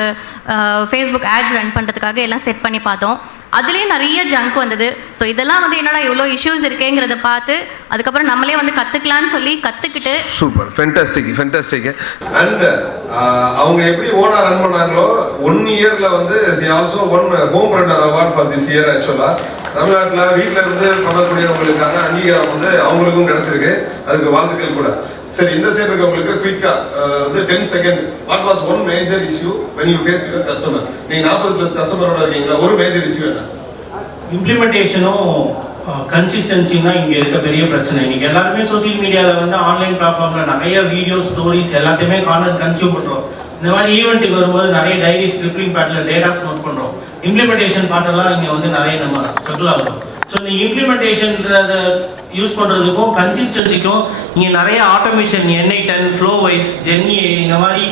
ஃபேஸ்புக் ஆட்ஸ் ரன் பண்ணுறதுக்காக எல்லாம் செட் பண்ணி பார்த்தோம். அதுலேயும் நிறைய ஜங்க் வந்தது. ஸோ இதெல்லாம் வந்து என்னடா இவ்வளோ இஷ்யூஸ் இருக்கேங்கிறத பார்த்து அதுக்கப்புறம் நம்மளே வந்து கற்றுக்கலான்னு சொல்லி கற்றுக்கிட்டு. Super, fantastic fantastic. அண்ட் அவங்க எப்படி ஓனாக ரன் பண்ணாங்களோ 1 yearல வந்து also one home runner award for this year. ஆக்சுவலாக தமிழ்நாட்டில் வீட்டில் இருந்து பண்ணக்கூடியவங்களுக்கான அங்கீகாரம் வந்து அவங்களுக்கும் கிடைச்சிருக்கு. அதுக்கு வாழ்த்துக்கள் கூட. சரி, இந்த சைடு இருக்கவங்களுக்கு குயிக்கா வந்து 10 seconds, what was one major issue when you faced your customer? நீங்க 40+ கஸ்டமரோட இருக்கீங்களா, ஒரு மேஜர் இஷ்யூ என்ன? இம்ப்ளிமெண்டேஷனும் கன்சிஸ்டன்சியும் தான் இங்கே இருக்க பெரிய பிரச்சனை. இன்னைக்கு எல்லாருமே சோசியல் மீடியாவில் வந்து ஆன்லைன் பிளாட்ஃபார்மில் நிறைய வீடியோ, ஸ்டோரிஸ் எல்லாத்தையுமே கான்டென்ட் கன்சியூம் பண்ணுறோம். இந்த மாதிரி ஈவெண்ட்டுக்கு வரும்போது நிறைய டைரி, ஸ்கிரிப்டிங் பேட்டில் டேட்டாஸ் நோட் பண்ணுறோம். இம்ப்ளிமெண்டேஷன் பார்ட்டெல்லாம் இங்கே வந்து நிறைய நம்ம ஸ்ட்ரகிள் ஆகும். ஸோ இந்த இம்ப்ளிமெண்டேஷன்றத யூஸ் பண்ணுறதுக்கும் கன்சிஸ்டன்சிக்கும் இங்கே நிறைய ஆட்டோமேஷன் N8N, ஃப்ளோவைஸ், ஜென்ஏ இந்த மாதிரி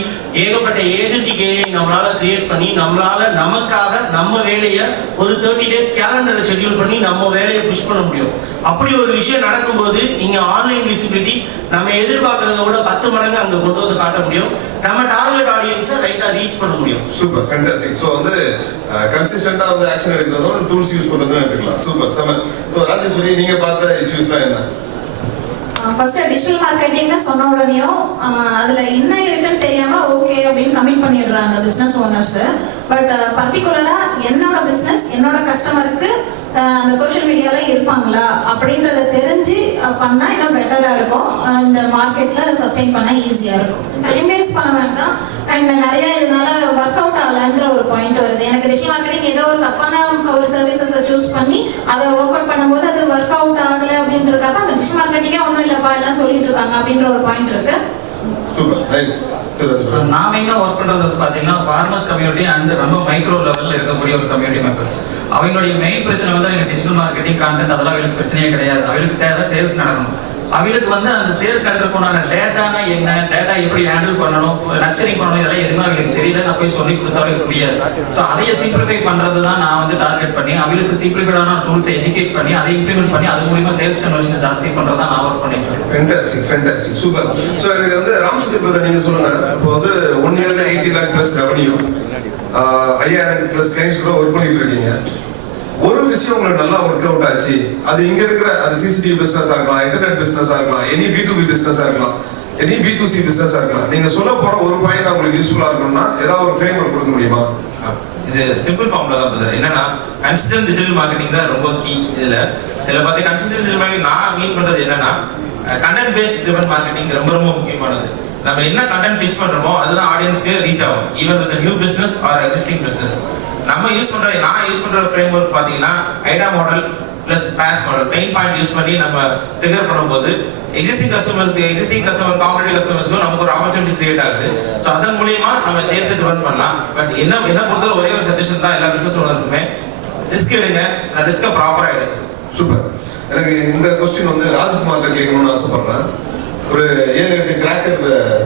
ஏகப்பட்ட ஏஜென்டிக்கே நம்மளால் கிரியேட் பண்ணி நமக்காக நம்ம வேலையை ஒரு 30 days கேலண்டரை ஷெட்யூல் பண்ணி நம்ம வேலையை புஷ் பண்ண முடியும். அப்படி ஒரு விஷயம் நடக்கும்போது இங்கே ஆன்லைன் விசிபிலிட்டி நம்ம எதிர்பார்க்கறத விட 10 மடங்கு அங்கே கொண்டு வந்து காட்ட முடியும். நம்ம டார்கெட் ஆடியன்ஸை ரைட்டாக ரீச் பண்ண முடியும். Super, fantastic. ஸோ வந்து கன்சிஸ்டண்டா வந்து ஆக்ஷன் எடுக்கிறதும் டூல்ஸ் யூஸ் பண்ணுறதும் எடுத்துக்கலாம். சூப்பர், செம. ஸோ ராஜேஸ்வரி, நீங்க பார்த்த இஷ்யூஸ்லாம் என்ன? ஃபர்ஸ்ட் டிஜிட்டல் மார்க்கெட்டிங்னு சொன்ன உடனேயும் அதில் என்ன இருக்குன்னு தெரியாமல் ஓகே அப்படின்னு கமிட் பண்ணிடுறாங்க பிஸ்னஸ் ஓனர்ஸு. பட் பர்டிகுலராக என்னோட பிஸ்னஸ் என்னோட கஸ்டமருக்கு அந்த சோஷியல் மீடியாவில் இருப்பாங்களா அப்படின்றத தெரிஞ்சு பண்ணால் இன்னும் பெட்டராக இருக்கும். இந்த மார்க்கெட்டில் சஸ்டெயின் பண்ண ஈஸியாக இருக்கும். டைம் வேஸ்ட் பண்ண வேண்டாம். அண்ட் நிறைய இதனால ஒர்க் அவுட் ஆகலன்ற ஒரு பாயிண்ட் வருது. எனக்கு டிஜிட்டல் மார்க்கெட்டிங் ஏதோ ஒரு தப்பான ஒரு சர்வீசஸை சூஸ் பண்ணி அதை ஒர்க் அவுட் பண்ணும்போது அது ஒர்க் அவுட் ஆகலை அப்படின்றக்காக அந்த டிஜிட்டல் மார்க்கெட்டிங்கே ஒன்றும் இல்லைப்பா எல்லாம் சொல்லிட்டு இருக்காங்க அப்படின்ற ஒரு பாயிண்ட் இருக்கு. Super, nice. நான் மெயினாக ஒர்க் பண்ணுறது வந்து பார்த்தீங்கன்னா ஃபார்மர்ஸ் கம்யூனிட்டி அண்ட் ரொம்ப மைக்ரோ லெவலில் இருக்கக்கூடிய ஒரு கம்யூனிட்டி மெம்பர்ஸ். அவங்களுடைய மெயின் பிரச்சனை வந்து அவங்க டிஜிட்டல் மார்க்கெட்டிங் கான்டென்ட் அதெல்லாம் அவங்களுக்கு பிரச்சனையே கிடையாது. அவங்களுக்கு தேவை சேல்ஸ் நடக்கணும். அவங்களுக்கு வந்து அந்த சேல்ஸ் நடக்கிறதுக்குண்டான டேட்டானா என்ன, டேட்டா எப்படி ஹேண்டில் பண்ணணும், நர்ச்சரிங் பண்ணணும், இதெல்லாம் எதுவுமே அவங்களுக்கு தெரியல. நான் போய் சொல்லி கொடுத்தாலும் முடியாது. ஸோ அதையே சிம்பிளிஃபை பண்ணுறது தான் நான் வந்து டார்கெட் பண்ணி அவங்களுக்கு சிம்பிளிஃபைடான டூல்ஸை எஜுகேட் பண்ணி அதை இம்ப்ளிமெண்ட் பண்ணி அது மூலியமா சேல்ஸ் கன்வர்ஷனை ஜாஸ்தி பண்ணுறது தான் நான் ஒர்க் பண்ணிட்டு இருக்கேன். Fantastic, fantastic, super. ஸோ எனக்கு வந்து ராம்சுதீப் பிரதர், நீங்கள் சொல்லுங்க. இப்போ வந்து 1 yearல 80 lakh plus revenue, 5000 plus clients கூட ஒர்க் பண்ணிட்டு இருக்கீங்க. ஒரு விஷயம் உங்களுக்கு நல்லா ஒர்க் அவுட் ஆச்சு, அது இங்க இருக்கிற அது சிசிடிவி பிசினஸா இருக்கலாம், இன்டர்நெட் பிசினஸா இருக்கலாம், எனி B2B பிசினஸா இருக்கலாம், எனி B2C பிசினஸா இருக்கலாம். நீங்க சொல்ல போற ஒரு பாயிண்ட் உங்களுக்கு யூஸ்ஃபுல்லா இருக்கணும்னா ஏதாவது ஒரு ஃப்ரேம் ஒர்க் கொடுக்க முடியுமா? இது சிம்பிள் ஃபார்ம்ல தான் பிரதர். என்னன்னா கன்சிஸ்டன்ட் டிஜிட்டல் மார்க்கெட்டிங் தான் ரொம்ப கீ. இதுல பார்த்து கன்சிஸ்டன்ட் டிஜிட்டல் மார்க்கெட்டிங் நான் மீன் பண்றது என்னன்னா கண்டென்ட் பேஸ்ட் ட்ரிவன் மார்க்கெட்டிங் ரொம்ப ரொம்ப முக்கியமானது. நம்ம என்ன கண்டென்ட் டீச் பண்றோமோ அதுதான் ஆடியன்ஸ்க்கு ரீச் ஆகும். Even with new business or existing business. நான் யூஸ் பண்ற ஃப்ரேம் ஒர்க் பாத்தீங்கன்னா AIDA model plus PAS model pain point use பண்ணி நம்ம ட்ரிகர் பண்ணும்போது எக்ஸிஸ்டிங் கஸ்டமர் காம்படிட்டிவ் கஸ்டமர்ஸ்க்கு நமக்கு ஒரு ஆப்பர்ச்சுனிட்டி கிரியேட் ஆகுது. ஸோ அதன் மூலியமா நம்ம சேல்ஸ் ரன் பண்ணலாம். பட் என்ன பொறுத்தவரை ஒரே ஒரு சஜஷன் தான் எல்லா பிசினஸ் ஓனருக்குமே, ரிஸ்க் எடுங்க, ரிஸ்க்கை ப்ராப்பரா எடுங்க. சூப்பர். எனக்கு இந்த கொஸ்டின் வந்து ராஜ்குமார்ட்ட கேட்கணும்னு ஆசைப்படுறேன். ஒரு 7-8 கிராக்கர்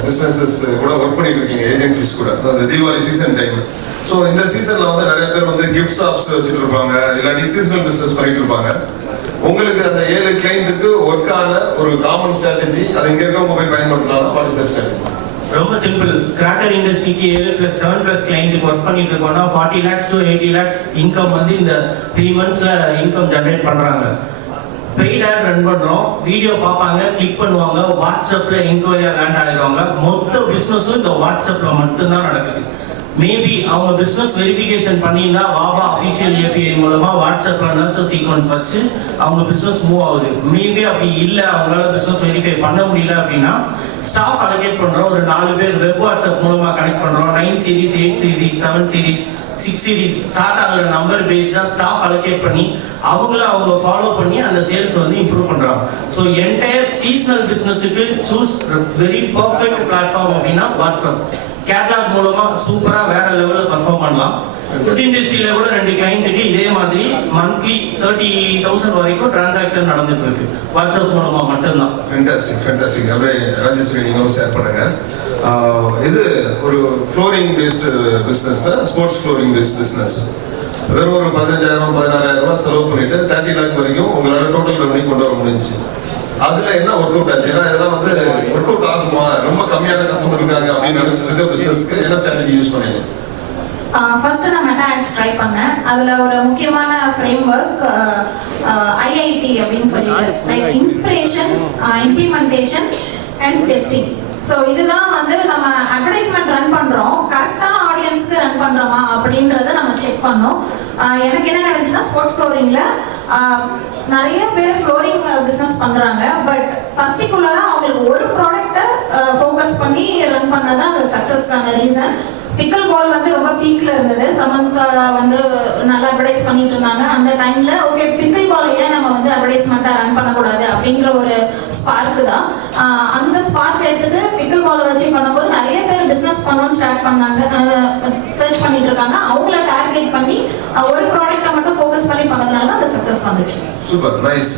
பிசினஸஸ் கூட ஒர்க் பண்ணிட்டு இருக்கீங்க, ஏஜென்சிஸ் கூட, அந்த தீபாவளி சீசன் டைம். ஸோ இந்த சீசன்ல வந்து நிறைய பேர் வந்து கிஃப்ட் ஷாப்ஸ் வச்சுட்டு இருப்பாங்க, இல்லாட்டி சீசனல் பிசினஸ் பண்ணிட்டு இருப்பாங்க. உங்களுக்கு அந்த 7 கிளைண்ட்டுக்கு ஒர்க்கான ஒரு காமன் ஸ்ட்ராட்டஜி அது இங்க இருக்கவங்க போய் பயன்படுத்தலாம். What is that strategy? ரொம்ப சிம்பிள். கிராக்கர் இண்டஸ்ட்ரிக்கு 7+7+ கிளைண்ட்டுக்கு ஒர்க் பண்ணிட்டு இருக்கோம்னா 40 lakhs to 80 lakhs இன்கம் வந்து இந்த 3 monthsல இன்கம் ஜென்ரேட் பண்றாங்க. பெய்ட் ஆட் ரன் பண்றோம், வீடியோ பார்ப்பாங்க, கிளிக் பண்ணுவாங்க, வாட்ஸ்அப்ல என்கொயரியா லேண்ட் ஆகிடுவாங்க. மொத்த பிசினஸும் இந்த வாட்ஸ்அப்ல மட்டும்தான் நடக்குது. மேபி அவங்க பிசினஸ் வெரிஃபிகேஷன் பண்ணினா வாவா அஃபிஷியல் API மூலமா வாட்ஸ்அப்ல நர்ச்சர் சீக்வன்ஸ் வச்சு அவங்க பிசினஸ் மூவ் ஆகுது. மேபி அப்படி இல்லை, அவங்களால பிசினஸ் வெரிஃபை பண்ண முடியல அப்படின்னா ஸ்டாஃப் அலோகேட் பண்றோம். ஒரு 4 பேர் வெப் வாட்ஸ்அப் மூலமா கனெக்ட் பண்றோம். 9 series, 8 series, 7 series, 6 series start ஆகுற நம்பர் பேஸ்டா ஸ்டாஃப் அலோகேட் பண்ணி அவங்க ஃபாலோ பண்ணி அந்த சேல்ஸ் வந்து இம்ப்ரூவ் பண்றாங்க. ஸோ என்டையர் சீசனல் பிசினஸுக்கு சூஸ் வெரி பர்ஃபெக்ட் பிளாட்ஃபார்ம் அப்படின்னா வாட்ஸ்அப். கேட்லாக் மூலமா சூப்பரா வேற லெவலில் பர்ஃபார்ம் பண்ணலாம். ஃபுட் இண்டஸ்ட்ரியில கூட 2 கிளைண்ட்டுக்கு இதே மாதிரி மந்த்லி 30,000 வரைக்கும் டிரான்சாக்ஷன் நடந்துட்டு இருக்கு வாட்ஸ்அப் மூலமா மட்டும்தான். Fantastic, fantastic. அப்படியே ராஜேஸ்வரி நீங்களும் ஷேர் பண்ணுங்க. இது ஒரு ஃப்ளோரிங் பேஸ்டு பிஸ்னஸ் தான், ஸ்போர்ட்ஸ் ஃப்ளோரிங் பேஸ்ட் பிஸ்னஸ். வெறும் ஒரு 15,000-16,000 ரூபாய் செலவு பண்ணிட்டு 30 lakh வரைக்கும் உங்களால் டோட்டல் ரெவன்யூ கொண்டு வர முடிஞ்சிச்சு. அதுல என்ன ஒர்க் அவுட் ஆச்சு? ஏன்னா இதெல்லாம் வந்து ஒர்க் அவுட் ஆகுமா, ரொம்ப கம்மியான கஸ்டமர் இருக்காங்க அப்படின்னு நினைச்சிட்டு பிசினஸ்க்கு என்ன ஸ்ட்ராட்டஜி யூஸ் பண்ணீங்க? ஃபர்ஸ்ட் நான் மெட்டா ஆட்ஸ் ட்ரை பண்ணேன். அதுல ஒரு முக்கியமான ஃப்ரேம் ஒர்க் IIT அப்படின்னு சொல்லிட்டு, like inspiration, implementation and testing. So இதுதான் வந்து நம்ம அட்வர்டைஸ்மெண்ட் ரன் பண்ணுறோம், கரெக்டான ஆடியன்ஸ்க்கு ரன் பண்ணுறோமா அப்படின்றத நம்ம செக் பண்ணோம். எனக்கு என்ன நினைச்சுன்னா ஸ்போர்ட்ஸ் ஃப்ளோரிங்கில் நிறைய பேர் ஃப்ளோரிங் பிஸ்னஸ் பண்ணுறாங்க. பட் பர்டிகுலராக அவங்களுக்கு ஒரு ப்ராடக்டை ஃபோக்கஸ் பண்ணி ரன் பண்ணதான் அது சக்ஸஸ்க்கான ரீசன். பிக்கல் பால் வந்து ரொம்ப பீக்ல இருந்தது. சமந்தா வந்து நல்லா அட்வர்டைஸ் பண்ணிட்டு இருந்தாங்க. அந்த டைம்ல ஓகே பிக்கல் பால் ஏன் நம்ம வந்து அட்வர்டைஸ்மெண்ட்டாக ரன் பண்ணக்கூடாது அப்படிங்கிற ஒரு ஸ்பார்க்கு தான். அந்த ஸ்பார்க் எடுத்துட்டு பிக்கல் பாலை வச்சு பண்ணும்போது நிறைய பேர் பிஸ்னஸ் பண்ணணும்னு ஸ்டார்ட் பண்ணாங்க, சர்ச் பண்ணிட்டு இருக்காங்க. அவங்கள டார்கெட் பண்ணி ஒரு ப்ராடக்ட்டை மட்டும் ஃபோக்கஸ் பண்ணி பண்ணதுனால தான் அந்த சக்ஸஸ் வந்துச்சு. Super, nice.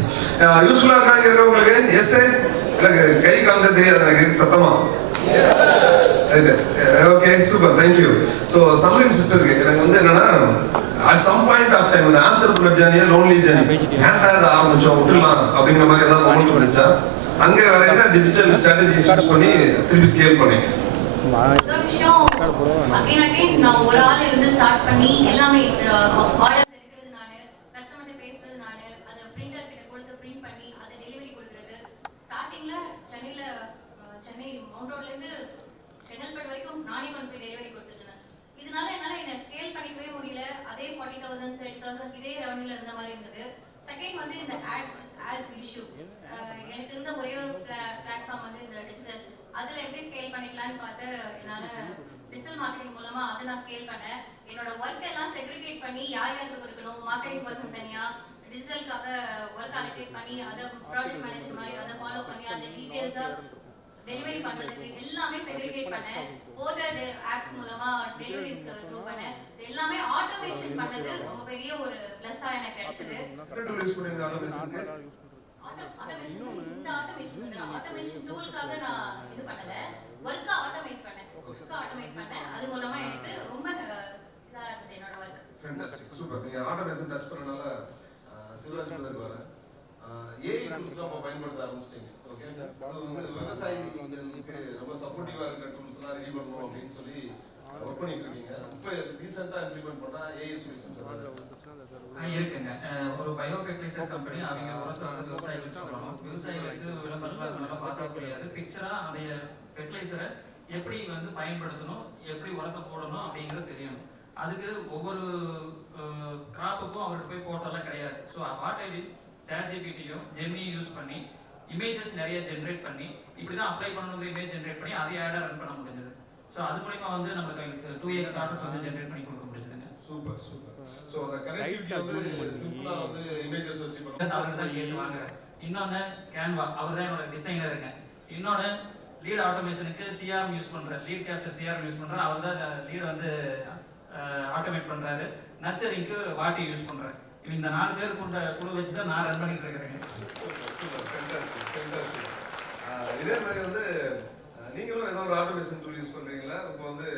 யூஸ்ஃபுல்லா இருக்காங்க உங்களுக்கு? எஸ், எனக்கு கை காமிச்சா தெரியாது எனக்கு சத்தமா. Okay, super, thank you. So Samreen சிஸ்டருக்கு எனக்கு வந்து என்னன்னா, at some point of time இந்த ஆண்டர்பிரினர் ஜர்னியா லோன்லி ஜர்னி ஏன்டா இதை ஆரம்பிச்சோம் விட்டுலாம் அப்படிங்கிற மாதிரி ஏதாவது மொமெண்ட் வந்துச்சா? அங்கே வேற என்ன டிஜிட்டல் ஸ்ட்ராட்டஜிஸ் யூஸ் பண்ணி திருப்பி ஸ்கேல் பண்ணீங்க? முதல் விஷயம் அகைன் நான் ஒரு ஆள் இருந்து ஸ்டார்ட் பண்ணி எல்லாமே ஆர்டர்ஸ் எடுக்கிறது நான், கஸ்டமர்கிட்ட பேசுறது நான், அதை பிரிண்டர் கிட்ட கொடுத்து பிரிண்ட் பண்ணி அதை டெலிவரி கொடுக்குறது. ஸ்டார்டிங்ல சென்னை மவுண்ட் ரோட்லேருந்து செங்கல்பட்டு வரைக்கும் நானே கொண்டு போய் டெலிவரி கொடுத்துட்டு இருந்தேன். இதனால என்னால் என்னை ஸ்கேல் பண்ணிக்கவே முடியல. அதே 40,000 30,000 இதே ரெவன்யூல இருந்த மாதிரி இருந்தது. செகண்ட் வந்து இந்த ஆட்ஸ் இஷ்யூ. எனக்கு இருந்த ஒரே ஒரு பிளாட்ஃபார்ம் வந்து இந்த டிஜிட்டல், அதில் எப்படி ஸ்கேல் பண்ணிக்கலான்னு பார்த்து என்னால் டிஜிட்டல் மார்க்கெட்டிங் மூலமாக அதை நான் ஸ்கேல் பண்ணேன். என்னோட ஒர்க் எல்லாம் செக்ரிகேட் பண்ணி யார் யாருக்கு கொடுக்கணும், மார்க்கெட்டிங் பர்சன் தனியாக, டிஜிட்டலுக்காக ஒர்க் அலோகேட் பண்ணி அதை ப்ராஜெக்ட் மேனேஜர் மாதிரி அதை ஃபாலோ பண்ணி அதை டீட்டெயில்ஸாக டெலிவரி பண்றதுக்கு எல்லாமே செக்ரிகேட் பண்ணேன். போர்ட்டல் ஆப்ஸ் மூலமா டெலிவரிஸ் த்ரூ பண்ணேன். எல்லாமே ஆட்டோமேஷன் பண்ணது ரொம்ப பெரிய ஒரு பிளஸ்ஸா எனக்கு கிடைச்சது. ஆட்டோமேஷன் டூலுக்காக நான் இது பண்ணல, ஒர்க்கை ஆட்டோமேட் பண்ணேன். அது மூலமா எனக்கு ரொம்ப இதா இருந்தது என்னோட ஒர்க். Fantastic, super. நீங்க ஆட்டோமேஷன் டச் பண்ணனால சிவராஜ் பிரதர் வர ஏஐ டூல்ஸ்லாம் இப்போ பயன்படுத்த ஆரம்பிச்சிட்டீங்க. ஓகே, அது வந்து விவசாயிகளுக்கு ரொம்ப சப்போர்ட்டிவா இருக்கிற டூல்ஸ்லாம் ரெடி பண்ணணும் அப்படின்னு சொல்லி ஒர்க் பண்ணிட்டு இருக்கீங்க. இப்போ ரீசெண்டாக இம்ப்ளிமெண்ட் பண்ணா ஏஐ சொல்யூஷன்ஸ் இருக்குங்க. ஒரு பயோ ஃபெர்டிலைசர் கம்பெனி, அவங்க உரத்தை வந்து விவசாயிகளுக்கு சொல்லணும். விவசாயிகளுக்கு விளம்பரத்தில் நல்லா பார்க்க முடியாது, பிக்சரா அதை ஃபெர்டிலைசரை எப்படி வந்து பயன்படுத்தணும், எப்படி உரத்தை போடணும் அப்படிங்கிறது தெரியணும். அதுக்கு ஒவ்வொரு கிராப்புக்கும் அவர்கிட்ட போய் போட்டோலாம் கிடையாது. ஸோ வாட் ஐ டிட், ChatGPTயும் ஜெமினியும் யூஸ் பண்ணி இமேஜஸ் நிறைய ஜென்ரேட் பண்ணி இப்படி தான் அப்ளை பண்ணணுங்கிற இமேஜ் ஜென்ரேட் பண்ணி அதே ஆடாக ரன் பண்ண முடிஞ்சது. ஸோ அது மூலிமா வந்து நம்மளுக்கு 2x ஆர்டர்ஸ் வந்து ஜென்ரேட் பண்ணி கொடுக்க முடிஞ்சதுங்க. Super super. ஸோ அந்த கனெக்டிவிட்டி வந்து சிம்பிளா வந்து இமேஜஸ் வச்சு பண்ணலாம். அவர் தான் கேட்டு வாங்குறேன். இன்னொன்று கேன்வா, அவர் தான் என்னோட டிசைனருங்க. இன்னொன்று லீட் ஆட்டோமேஷனுக்கு சிஆர்எம் யூஸ் பண்ணுறேன், லீட் கேப்சர் சிஆர்எம் யூஸ் பண்ணுறேன். அவர் தான் லீட் வந்து ஆட்டோமேட் பண்ணுறாரு. நர்ச்சரிங்க்கு வாட்டி யூஸ் பண்ணுறேன். இந்த 4 பேர் கொண்ட குழு வச்சு தான் நான் ரன் பண்ணிட்டு இருக்கிறேங்க. இதே மாதிரி வந்து நீங்களும் ஏதோ ஒரு ஆட்டோமேஷன் டூல் யூஸ் பண்றீங்களா? இப்போ வந்து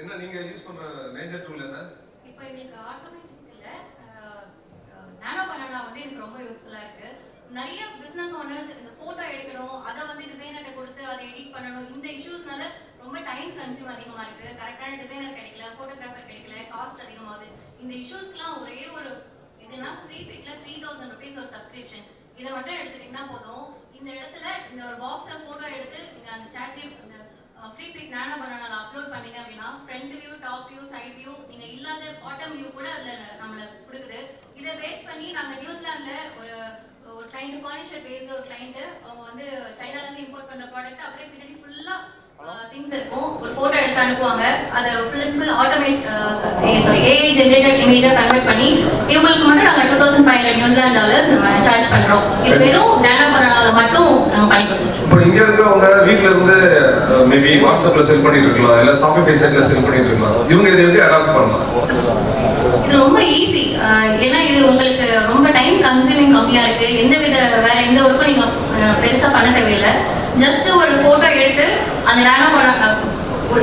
என்ன நீங்க யூஸ் பண்ற மேஜர் டூல் என்ன? இப்போ எங்களுக்கு ஆட்டோமேஷன் இல்ல, நானோ பனானா வந்து எனக்கு ரொம்ப யூஸ்ஃபுல்லா இருக்கு. நிறைய பிசினஸ் ஓனர்ஸ் இந்த போட்டோ எடுக்கணும், அதை வந்து டிசைனர்கிட்ட கொடுத்து அதை எடிட் பண்ணணும். இந்த இஷ்யூஸ்னால ரொம்ப டைம் கன்சியூம் அதிகமா இருக்கு. கரெக்டான டிசைனர் கிடைக்கல, போட்டோகிராஃபர் கிடைக்கல, காஸ்ட் அதிகமாகுது. இந்த இஷ்யூஸ்க்குலாம் ஒரே ஒரு இதுனா ஃப்ரீ பிக்ல 3000 rupees ஒரு சப்ஸ்கிரிப்ஷன். இதை மட்டும் எடுத்துட்டீங்கன்னா போதும். இந்த இடத்துல இந்த ஒரு பாக்ஸ்ல போட்டோ எடுத்து நீங்க அந்த இந்த ஃப்ரீ பிக் நானோ பனானால அப்லோட் பண்ணீங்க அப்படின்னா front view, top view, side view, நீங்க இல்லாத பாட்டம் வியூ கூட அதுல நம்மள கொடுக்குது. இதை பேஸ் பண்ணி நாங்க நியூசிலாந்துல ஒரு கிளைண்ட், ஃபர்னிச்சர் பேஸ்ட் ஒரு கிளைண்ட், அவங்க வந்து சைனால இருந்து இம்போர்ட் பண்ற ப்ராடக்ட் அப்படியே பின்னாடி ஃபுல்லா திங்ஸ் இருக்கும். ஒரு போட்டோ எடுத்து அனுப்புவாங்க, அதை ஃபுல் ஆட்டோமேட் ஏஐ ஜெனரேட்டட் இமேஜா கன்வெர்ட் பண்ணி இவங்களுக்கு மட்டும் நாங்க $2,500 நியூசிலாந்து டாலர்ஸ் நம்ம சார்ஜ் பண்றோம். இது வெறும் நானோ பனானால மட்டும் நாங்க பண்ணி கொடுத்துருக்கோம். இப்போ இங்க இருக்கிறவங்க வீட்ல இருந்து மேபி வாட்ஸ்அப்ல செல் பண்ணிட்டு இருக்கலாம், இல்ல ஷாப்பிஃபை சைட்ல செல் பண்ணிட்டு இருக்கலாம். இவங்க இதை எப்படி அடாப்ட் பண்ணலாம்? இது ரொம்ப ஈஸி. ஏன்னா இது உங்களுக்கு ரொம்ப டைம் கன்சியூமிங் கம்மியா இருக்கு. வேற எந்த ஒர்க்கும் நீங்க பெருசா பண்ண தேவையில்லை. ஜஸ்ட் ஒரு போட்டோ எடுத்து அந்த நானோ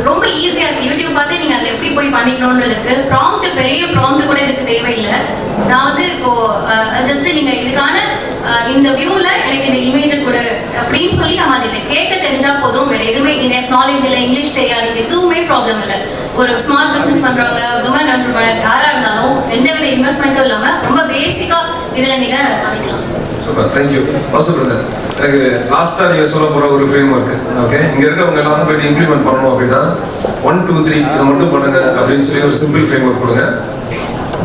ரொம்ப ஈஸியா இருக்கு. யூடியூப் பார்த்து நீங்க அதை எப்படி போய் பண்ணிக்கணும்ன்றதுக்கு ப்ராம்ப்ட், பெரிய ப்ராம்ப்ட் கூட இதுக்கு தேவையில்லை. நான் வந்து இப்போ ஜஸ்ட் நீங்க இதுக்கான இந்த வியூல எனக்கு இந்த இமேஜ் கொடு அப்படின்னு சொல்லி நம்ம அதை கேட்க தெரிஞ்சா போதும். வேற எதுவுமே நாலேஜ் இல்லை, இங்கிலீஷ் தெரியாது, எதுவுமே ப்ராப்ளம் இல்லை. ஒரு ஸ்மால் பிசினஸ் பண்றவங்க, விமன் என்டர்பிரனர் யாரா இருந்தாலும் எந்தவித இன்வெஸ்ட்மெண்ட்டும் இல்லாம ரொம்ப பேசிக்கா இதுல நீங்க பண்ணிக்கலாம். Super, thank you. வாசு பிரதர், எனக்கு லாஸ்டா நீங்க சொல்ல போற ஒரு ஃப்ரேம் ஒர்க், ஓகே, இங்க இருக்கவங்க எல்லாரும் போயிட்டு இம்ப்ளிமெண்ட் பண்ணணும் அப்படின்னா 1 2 3 இதை மட்டும் பண்ணுங்க அப்படின்னு சொல்லி ஒரு சிம்பிள் ஃப்ரேம் ஒர்க் கொடுங்க.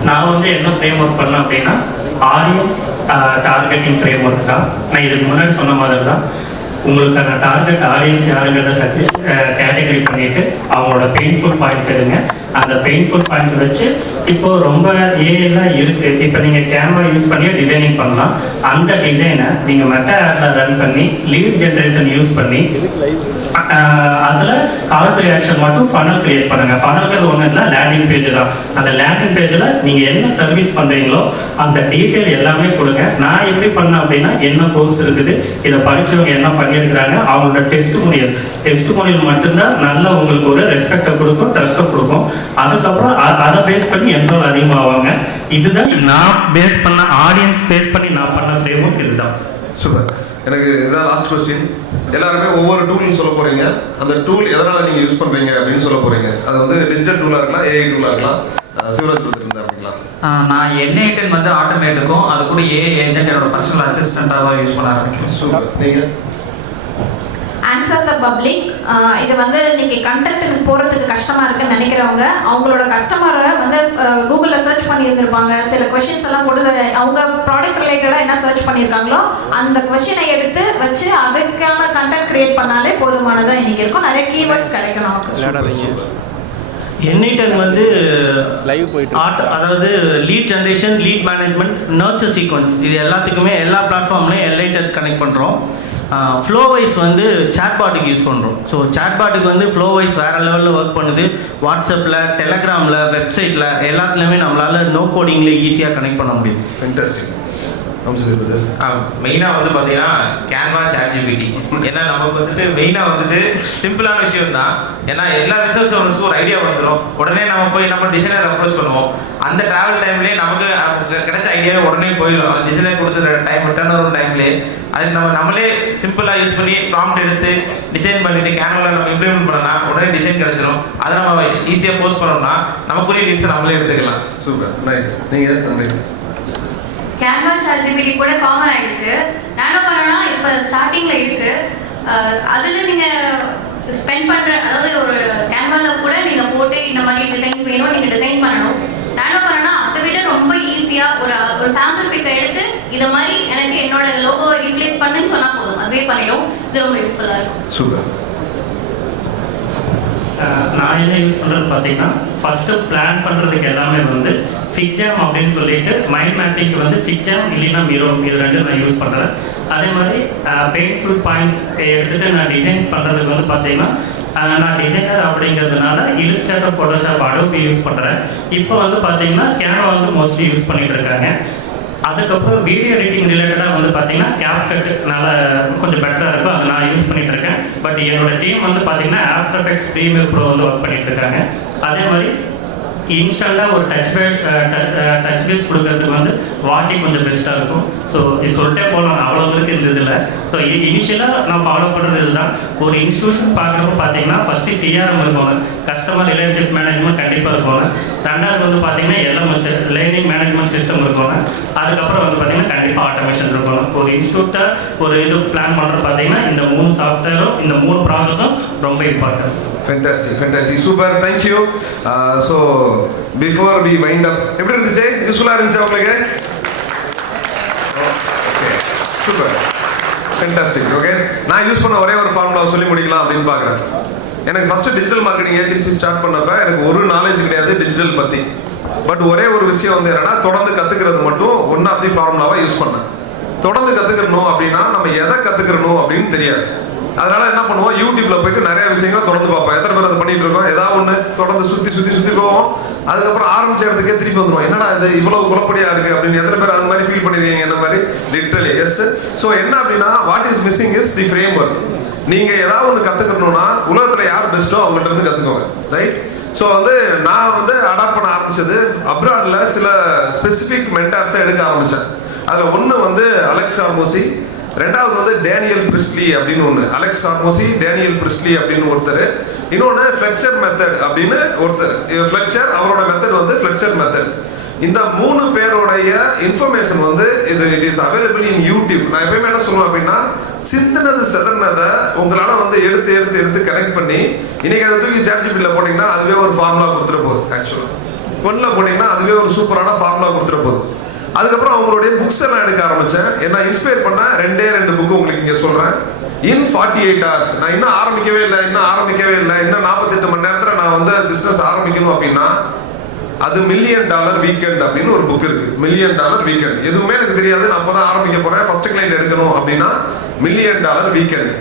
நான் வந்து என்ன ஃப்ரேம் ஒர்க் பண்ணேன் அப்படின்னா ஆடியன்ஸ் டார்கெட்டிங் ஃப்ரேம் ஒர்க் தான். நான் இதுக்கு முன்னாடி சொன்ன மாதிரி தான் உங்களுக்கான டார்கெட் ஆடியன்ஸ் யாருங்கிறத கேட்டகரி பண்ணிவிட்டு அவங்களோட பெயின்ஃபுல் பாயிண்ட்ஸ் எடுங்க. அந்த பெயின்ஃபுல் பாயிண்ட்ஸ் வச்சு இப்போது ரொம்ப ஏஎல்லாம் இருக்குது. இப்போ நீங்கள் கேமரா யூஸ் பண்ணி டிசைனிங் பண்ணலாம். அந்த டிசைனை நீங்கள் மெட்டா ஆப்பில் ரன் பண்ணி லீட் ஜென்ரேஷன் யூஸ் பண்ணி அதில் கால் டு ஆக்ஷன் மட்டும் ஃபனல் கிரியேட் பண்ணுங்கள். ஃபனல்ங்கிறது ஒன்றும் இல்லை, லேண்டிங் பேஜ் தான். அந்த லேண்டிங் பேஜில் நீங்கள் என்ன சர்வீஸ் பண்ணுறீங்களோ அந்த டீட்டெயில் எல்லாமே கொடுங்க. நான் எப்படி பண்ணேன் அப்படின்னா, என்ன கோர்ஸ் இருக்குது, இதை படித்தவங்க என்ன பண்ணியிருக்கிறாங்க, அவங்களோட டெஸ்ட் மொழியில் மட்டும்தான் நல்லா உங்களுக்கு ஒரு ரெஸ்பெக்டை கொடுக்கும், ட்ரஸ்ட்டை கொடுக்கும். அதுக்கப்புறம் அதை பேஸ் பண்ணி என்ரோல் அதிகமாகுவாங்க. இதுதான் நான் பேஸ் பண்ண ஆடியன்ஸ் பேஸ் பண்ணி நான் பண்ண ஃப்ரேம் ஒர்க். இதுதான். சூப்பர். எனக்கு இதான் லாஸ்ட் கொஸ்டின். எல்லாருமே ஒவ்வொரு டூல்னு சொல்ல போறீங்க. அந்த டூல் எதனால நீங்க யூஸ் பண்றீங்க அப்படின்னு சொல்ல போறீங்க. அது வந்து டிஜிட்டல் டூலா இருக்கலாம், ஏஐ டூலா இருக்கலாம். சிவராஜ் கொடுத்துருந்தாருங்களா? நான் N8 வந்து ஆட்டோமேட்டுக்கும் அது கூட ஏஐ ஏஜென்ட் என்னோட பர்சனல் அசிஸ்டண்டாக யூஸ் பண்ண ஆரம்பிக்கிறேன். சூப்பர். நீங்க ஆன்சர் த பப்ளிக். இது வந்து நீங்கள் கண்டென்ட் போகிறதுக்கு கஷ்டமாக இருக்குன்னு நினைக்கிறவங்க அவங்களோட கஸ்டமரை வந்து கூகுளில் சர்ச் பண்ணியிருந்திருப்பாங்க. சில கொஷின்ஸ் எல்லாம் கொடுத்து அவங்க ப்ராடக்ட் ரிலேட்டடாக என்ன சர்ச் பண்ணியிருக்காங்களோ அந்த கொஷினை எடுத்து வச்சு அதுக்கான கண்டென்ட் கிரியேட் பண்ணாலே போதுமானதாக இன்னைக்கு இருக்கும். நிறைய கீவேர்ட்ஸ் கிடைக்கும் நமக்கு. N8 வந்து அதாவது lead generation, lead management, nurture sequence, இது எல்லாத்துக்குமே எல்லா பிளாட்ஃபார்ம்லையும் N8 கனெக்ட் பண்ணுறோம். ஃப்ளோ வைஸ் வந்து சேட்பாட்டுக்கு யூஸ் பண்ணுறோம். ஸோ சேட்பாட்டுக்கு வந்து ஃப்ளோ வைஸ் வேறு லெவலில் ஒர்க் பண்ணுது. வாட்ஸ்அப்பில், டெலகிராமில், வெப்சைட்டில் எல்லாத்துலேயுமே நம்மளால் நோ கோடிங்கில் ஈஸியாக கனெக்ட் பண்ண முடியும். ஃபென்டாஸ்டிக். மெயினாக வந்து பார்த்தீங்கன்னா கேன்வா, சாட்ஜிபிடி. ஏன்னா நமக்கு வந்துட்டு மெயினாக வந்துட்டு சிம்பிளான விஷயம் தான். ஏன்னா எல்லா பிஸ்னஸ் ஓனர்ஸுக்கும் ஒரு ஐடியா வந்துடும். உடனே நம்ம போய் நம்ம டிசைனர் அப்ரோச் பண்ணுவோம். அந்த ட்ராவல் டைம்லேயே நமக்கு கிடைச்ச ஐடியாவே உடனே போயிடும். டிசைனர் கொடுத்துற டைம் ரிட்டர்ன் வரும் டைம்லேயே அதுக்கு நம்மளே சிம்பிளாக யூஸ் பண்ணி ப்ராம்ப்ட் எடுத்து டிசைன் பண்ணிட்டு கேன்வாவில் நம்ம இம்ப்ளிமெண்ட் பண்ணோம்னா உடனே டிசைன் கிடச்சிடும். அதை நம்ம ஈஸியாக போஸ்ட் பண்ணோம்னா நமக்குரிய டிசைன் நம்மளே எடுத்துக்கலாம். Super, nice. நீங்கள் சொல்கிறீங்க? கேன்வா, சாட்ஜிபிடி கூட காமன் ஆயிடுச்சு. நானோ பண்ணனா இப்போ ஸ்டார்டிங்கில் இருக்குது. அதில் நீங்கள் ஸ்பெண்ட் பண்ணுற, அதாவது ஒரு கேன்வாவில் கூட நீங்கள் போட்டு இந்த மாதிரி டிசைன்ஸ் வேணும், நீங்கள் டிசைன் பண்ணணும். நானோ பண்ணனா அதை விட ரொம்ப ஈஸியாக ஒரு சாம்பிள் பிக்கை எடுத்து இதை மாதிரி எனக்கு என்னோட லோகோ ரீப்ளேஸ் பண்ணுன்னு சொன்னால் போதும், அதுவே பண்ணிடும். இது ரொம்ப யூஸ்ஃபுல்லாக இருக்கும். சூப்பர். நான் என்ன யூஸ் பண்ணுறது பார்த்தீங்கன்னா, ஃபஸ்ட்டு பிளான் பண்ணுறதுக்கு எல்லாமே வந்து சிக்ஜாம் அப்படின்னு சொல்லிட்டு மைண்ட் மேப்பிங்க்கு வந்து சிக்ஜாம் இல்லைன்னா மிரோ, இது ரெண்டு நான் யூஸ் பண்ணுறேன். அதே மாதிரி பெயின்ஃபுல் பாயிண்ட்ஸ் எடுத்துகிட்டு நான் டிசைன் பண்ணுறதுக்கு வந்து பார்த்தீங்கன்னா, நான் டிசைனர் அப்படிங்கிறதுனால இல்லஸ்ட்ரேட்டர், ஃபோட்டோஷாப், அடோபி யூஸ் பண்ணுறேன். இப்போ வந்து பார்த்தீங்கன்னா கேன்வா வந்து மோஸ்ட்லி யூஸ் பண்ணிகிட்டு இருக்காங்க. அதுக்கப்புறம் வீடியோ எடிட்டிங் ரிலேட்டடாக வந்து பார்த்தீங்கன்னா கேப்கட் நல்லா கொஞ்சம் பெட்டராக இருக்கும், அதை நான் யூஸ் பண்ணிகிட்டு இருக்கேன். பட் என்னோட டீம் வந்து பார்த்தீங்கன்னா ஆஃப்டர் எஃபெக்ட்ஸ் ப்ரீமியர் ப்ரோ வந்து ஒர்க் பண்ணிகிட்டு இருக்காங்க. அதே மாதிரி இன்ஸ்டண்ட்டாக ஒரு டச் பேஸ் கொடுக்கறதுக்கு வந்து வாட்டி கொஞ்சம் பெஸ்ட்டாக இருக்கும். ஸோ இது சொல்லிட்டே போகலாம், அவ்வளோ பேருக்கு இருந்ததில்லை. ஸோ இனிஷியலாக நான் ஃபாலோ பண்ணுறது இதுதான். ஒரு இன்ஸ்டியூஷன் பார்க்குறப்ப பார்த்தீங்கன்னா ஃபஸ்ட்டு சிஆர்எம் இருக்கணும், கஸ்டமர் ரிலேஷன்ஷிப் மேனேஜ்மெண்ட் கண்டிப்பாக இருக்கணும். ரெண்டாவது வந்து பார்த்தீங்கன்னா LMS, லேர்னிங் மேனேஜ்மெண்ட் சிஸ்டம் இருக்கணும். அதுக்கப்புறம் வந்து பார்த்தீங்கன்னா கண்டிப்பாக ஆட்டோமேஷன் இருக்கணும். ஒரு இன்ஸ்டியூட்டை ஒரு இது பிளான் பண்ணுறது பார்த்தீங்கன்னா இந்த 3 சாஃப்ட்வேரும் இந்த 3 ப்ராசஸும் ரொம்ப important. Fantastic, fantastic, super, thank you. So before we wind up, எப்படி இருந்துச்சு? யூஸ்ஃபுல்லா இருந்துச்சு உங்களுக்கு? Okay, super, fantastic. ஓகே, நான் யூஸ் பண்ண ஒரே ஒரு ஃபார்முலா சொல்லி முடிக்கலாம் அப்படின்னு பார்க்குறேன். எனக்கு first digital marketing agency start பண்ணப்ப எனக்கு ஒரு நாலேஜ் கிடையாது டிஜிட்டல் பற்றி. பட் ஒரே ஒரு விஷயம் வந்து என்னன்னா, தொடர்ந்து கற்றுக்கிறது மட்டும் ஒன் ஆஃப் தி ஃபார்முலாவை யூஸ் பண்ணேன். தொடர்ந்து கற்றுக்கணும் அப்படின்னா நம்ம எதை கற்றுக்கிறணும் அப்படின்னு தெரியாது. அதனால என்ன பண்ணுவோம், யூடியூப்ல போயிட்டு நிறைய விஷயங்களை தொடர்ந்து பார்ப்போம். எத்தனை பேர் அதை பண்ணிட்டு இருக்கோம்? ஏதாவது ஒன்று தொடர்ந்து சுற்றி போவோம். அதுக்கப்புறம் ஆரம்பிச்ச இடத்துக்கே திருப்பி வந்துடுவோம். என்னடா இது இவ்வளவு குழப்படியா இருக்கு அப்படின்னு எத்தனை பேர் அது மாதிரி ஃபீல் பண்ணிருக்கீங்க? என்ன மாதிரி லிட்டரலி எஸ். ஸோ என்ன அப்படின்னா, what is missing is the frame work. நீங்க ஏதாவது ஒன்று கத்துக்கணும்னா உலகத்துல யார் பெஸ்ட்டோ அவங்கள்ட்ட இருந்து கத்துக்கோங்க, ரைட்? ஸோ வந்து நான் வந்து அடாப்ட் பண்ண ஆரம்பிச்சது அப்ராட்ல சில ஸ்பெசிபிக் மென்டார்ஸை எடுக்க ஆரம்பிச்சேன். அதில் ஒன்று வந்து அலெக்ஸ் ஹார்மோசி, ரெண்டாவது வந்து டேனியல் பிரிஸ்லி அப்படின்னு ஒன்று. அலெக்ஸ் ஹார்மோசி, டேனியல் பிரிஸ்லி அப்படின்னு ஒருத்தர், இன்னொன்று ஃப்ளெக்சர் மெத்தட் அப்படின்னு ஒருத்தர். ஃப்ளெக்சர், அவரோட மெத்தட் வந்து ஃப்ளெக்சர் மெத்தட். இந்த 3 பேருடைய இன்ஃபர்மேஷன் வந்து it is available in YouTube. நான் எப்பயுமே என்ன சொல்லுவேன் அப்படின்னா, சிந்தனது செதனதை உங்களால வந்து எடுத்து கனெக்ட் பண்ணி இன்னைக்கு அதை தூக்கி சாட்ஜிபிட்டியில் போட்டீங்கன்னா அதுவே ஒரு ஃபார்முலா கொடுத்துட போகுது. ஆக்சுவலாக ஒன்றில் போட்டீங்கன்னா அதுவே ஒரு சூப்பரான ஃபார்முலா கொடுத்துட போகுது. அதுக்கப்புறம் அவங்களுடைய புக்ஸ் எல்லாம் எடுக்க ஆரம்பித்தேன். என்ன இன்ஸ்பயர் பண்ண 2 புக்கு உங்களுக்கு இங்கே சொல்கிறேன். இன் 48 hours. நான் இன்னும் ஆரம்பிக்கவே இல்லை இன்னும் 48 மணி நேரத்துல நான் வந்து பிசினஸ் ஆரம்பிக்கணும் அப்படின்னா அது $1 million வீக்கெண்ட் அப்படின்னு ஒரு புக் இருக்கு. $1 million வீக்கெண்ட் எதுவுமே எனக்கு தெரியாது, நான் அப்பதான் ஆரம்பிக்க போறேன், ஃபர்ஸ்ட் கிளைண்ட் எடுக்கணும் அப்படின்னா $1 million வீக்கெண்ட்.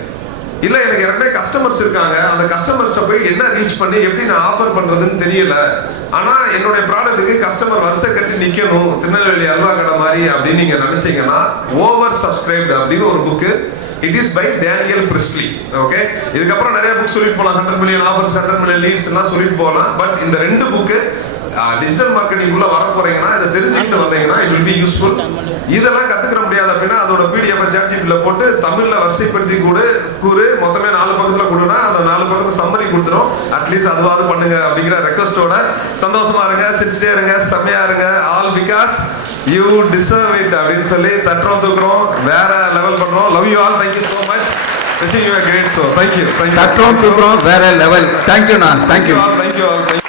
இல்ல எனக்கு ஏற்கனவே கஸ்டமர்ஸ் இருக்காங்க, அந்த கஸ்டமர்ஸ்ட போய் என்ன ரீச் பண்ணி எப்படி நான் ஆஃபர் பண்றதுன்னு தெரியல, ஆனா என்னுடைய ப்ராடக்ட்டுக்கு கஸ்டமர் வருஷம் கட்டி நிக்கணும், திருநெல்வேலி அல்வா கடை மாதிரி அப்படின்னு நீங்க நினைச்சீங்கன்னா ஓவர் சப்ஸ்கிரைப்டு அப்படின்னு ஒரு book. It is by Daniel Priestley. Okay, இதுக்கப்புறம் நிறைய புக் சொல்லிட்டு போகலாம், 100 million ஆஃபர்ஸ், 100 million லீட்ஸ் எல்லாம் சொல்லிட்டு போகலாம். பட் இந்த 2 புக்கு டிஜிட்டல் மார்க்கெட்டிங் உள்ள வர போறீங்கன்னா இதை தெரிஞ்சுக்கிட்டு வந்தீங்கன்னா இட் வில் பி யூஸ்ஃபுல். இதெல்லாம் கத்துக்கிற முடியாது அப்படின்னா அதோட பிடிஎஃப் சாட்ஜிபில போட்டு தமிழ்ல வரிசைப்படுத்தி கூறு மொத்தமே 4 பக்கத்துல கொடுனா அந்த 4 பக்கத்துல சம்மரி கொடுத்துரும். அட்லீஸ்ட் அதுவாது பண்ணுங்க அப்படிங்கிற ரெக்வஸ்டோட சந்தோஷமா இருங்க, சிரிச்சிட்டே இருங்க, செம்மையா இருங்க. All because you deserve it அப்படின்னு சொல்லி தட்டுறோம், தூக்குறோம், வேற லெவல் பண்றோம். Love you all, thank you so much. Wishing you a great show. Thank you. தட்டுறோம் தூக்குறோம் வேற லெவல். தேங்க்யூண்ணா, தேங்க்யூ. Thank you all.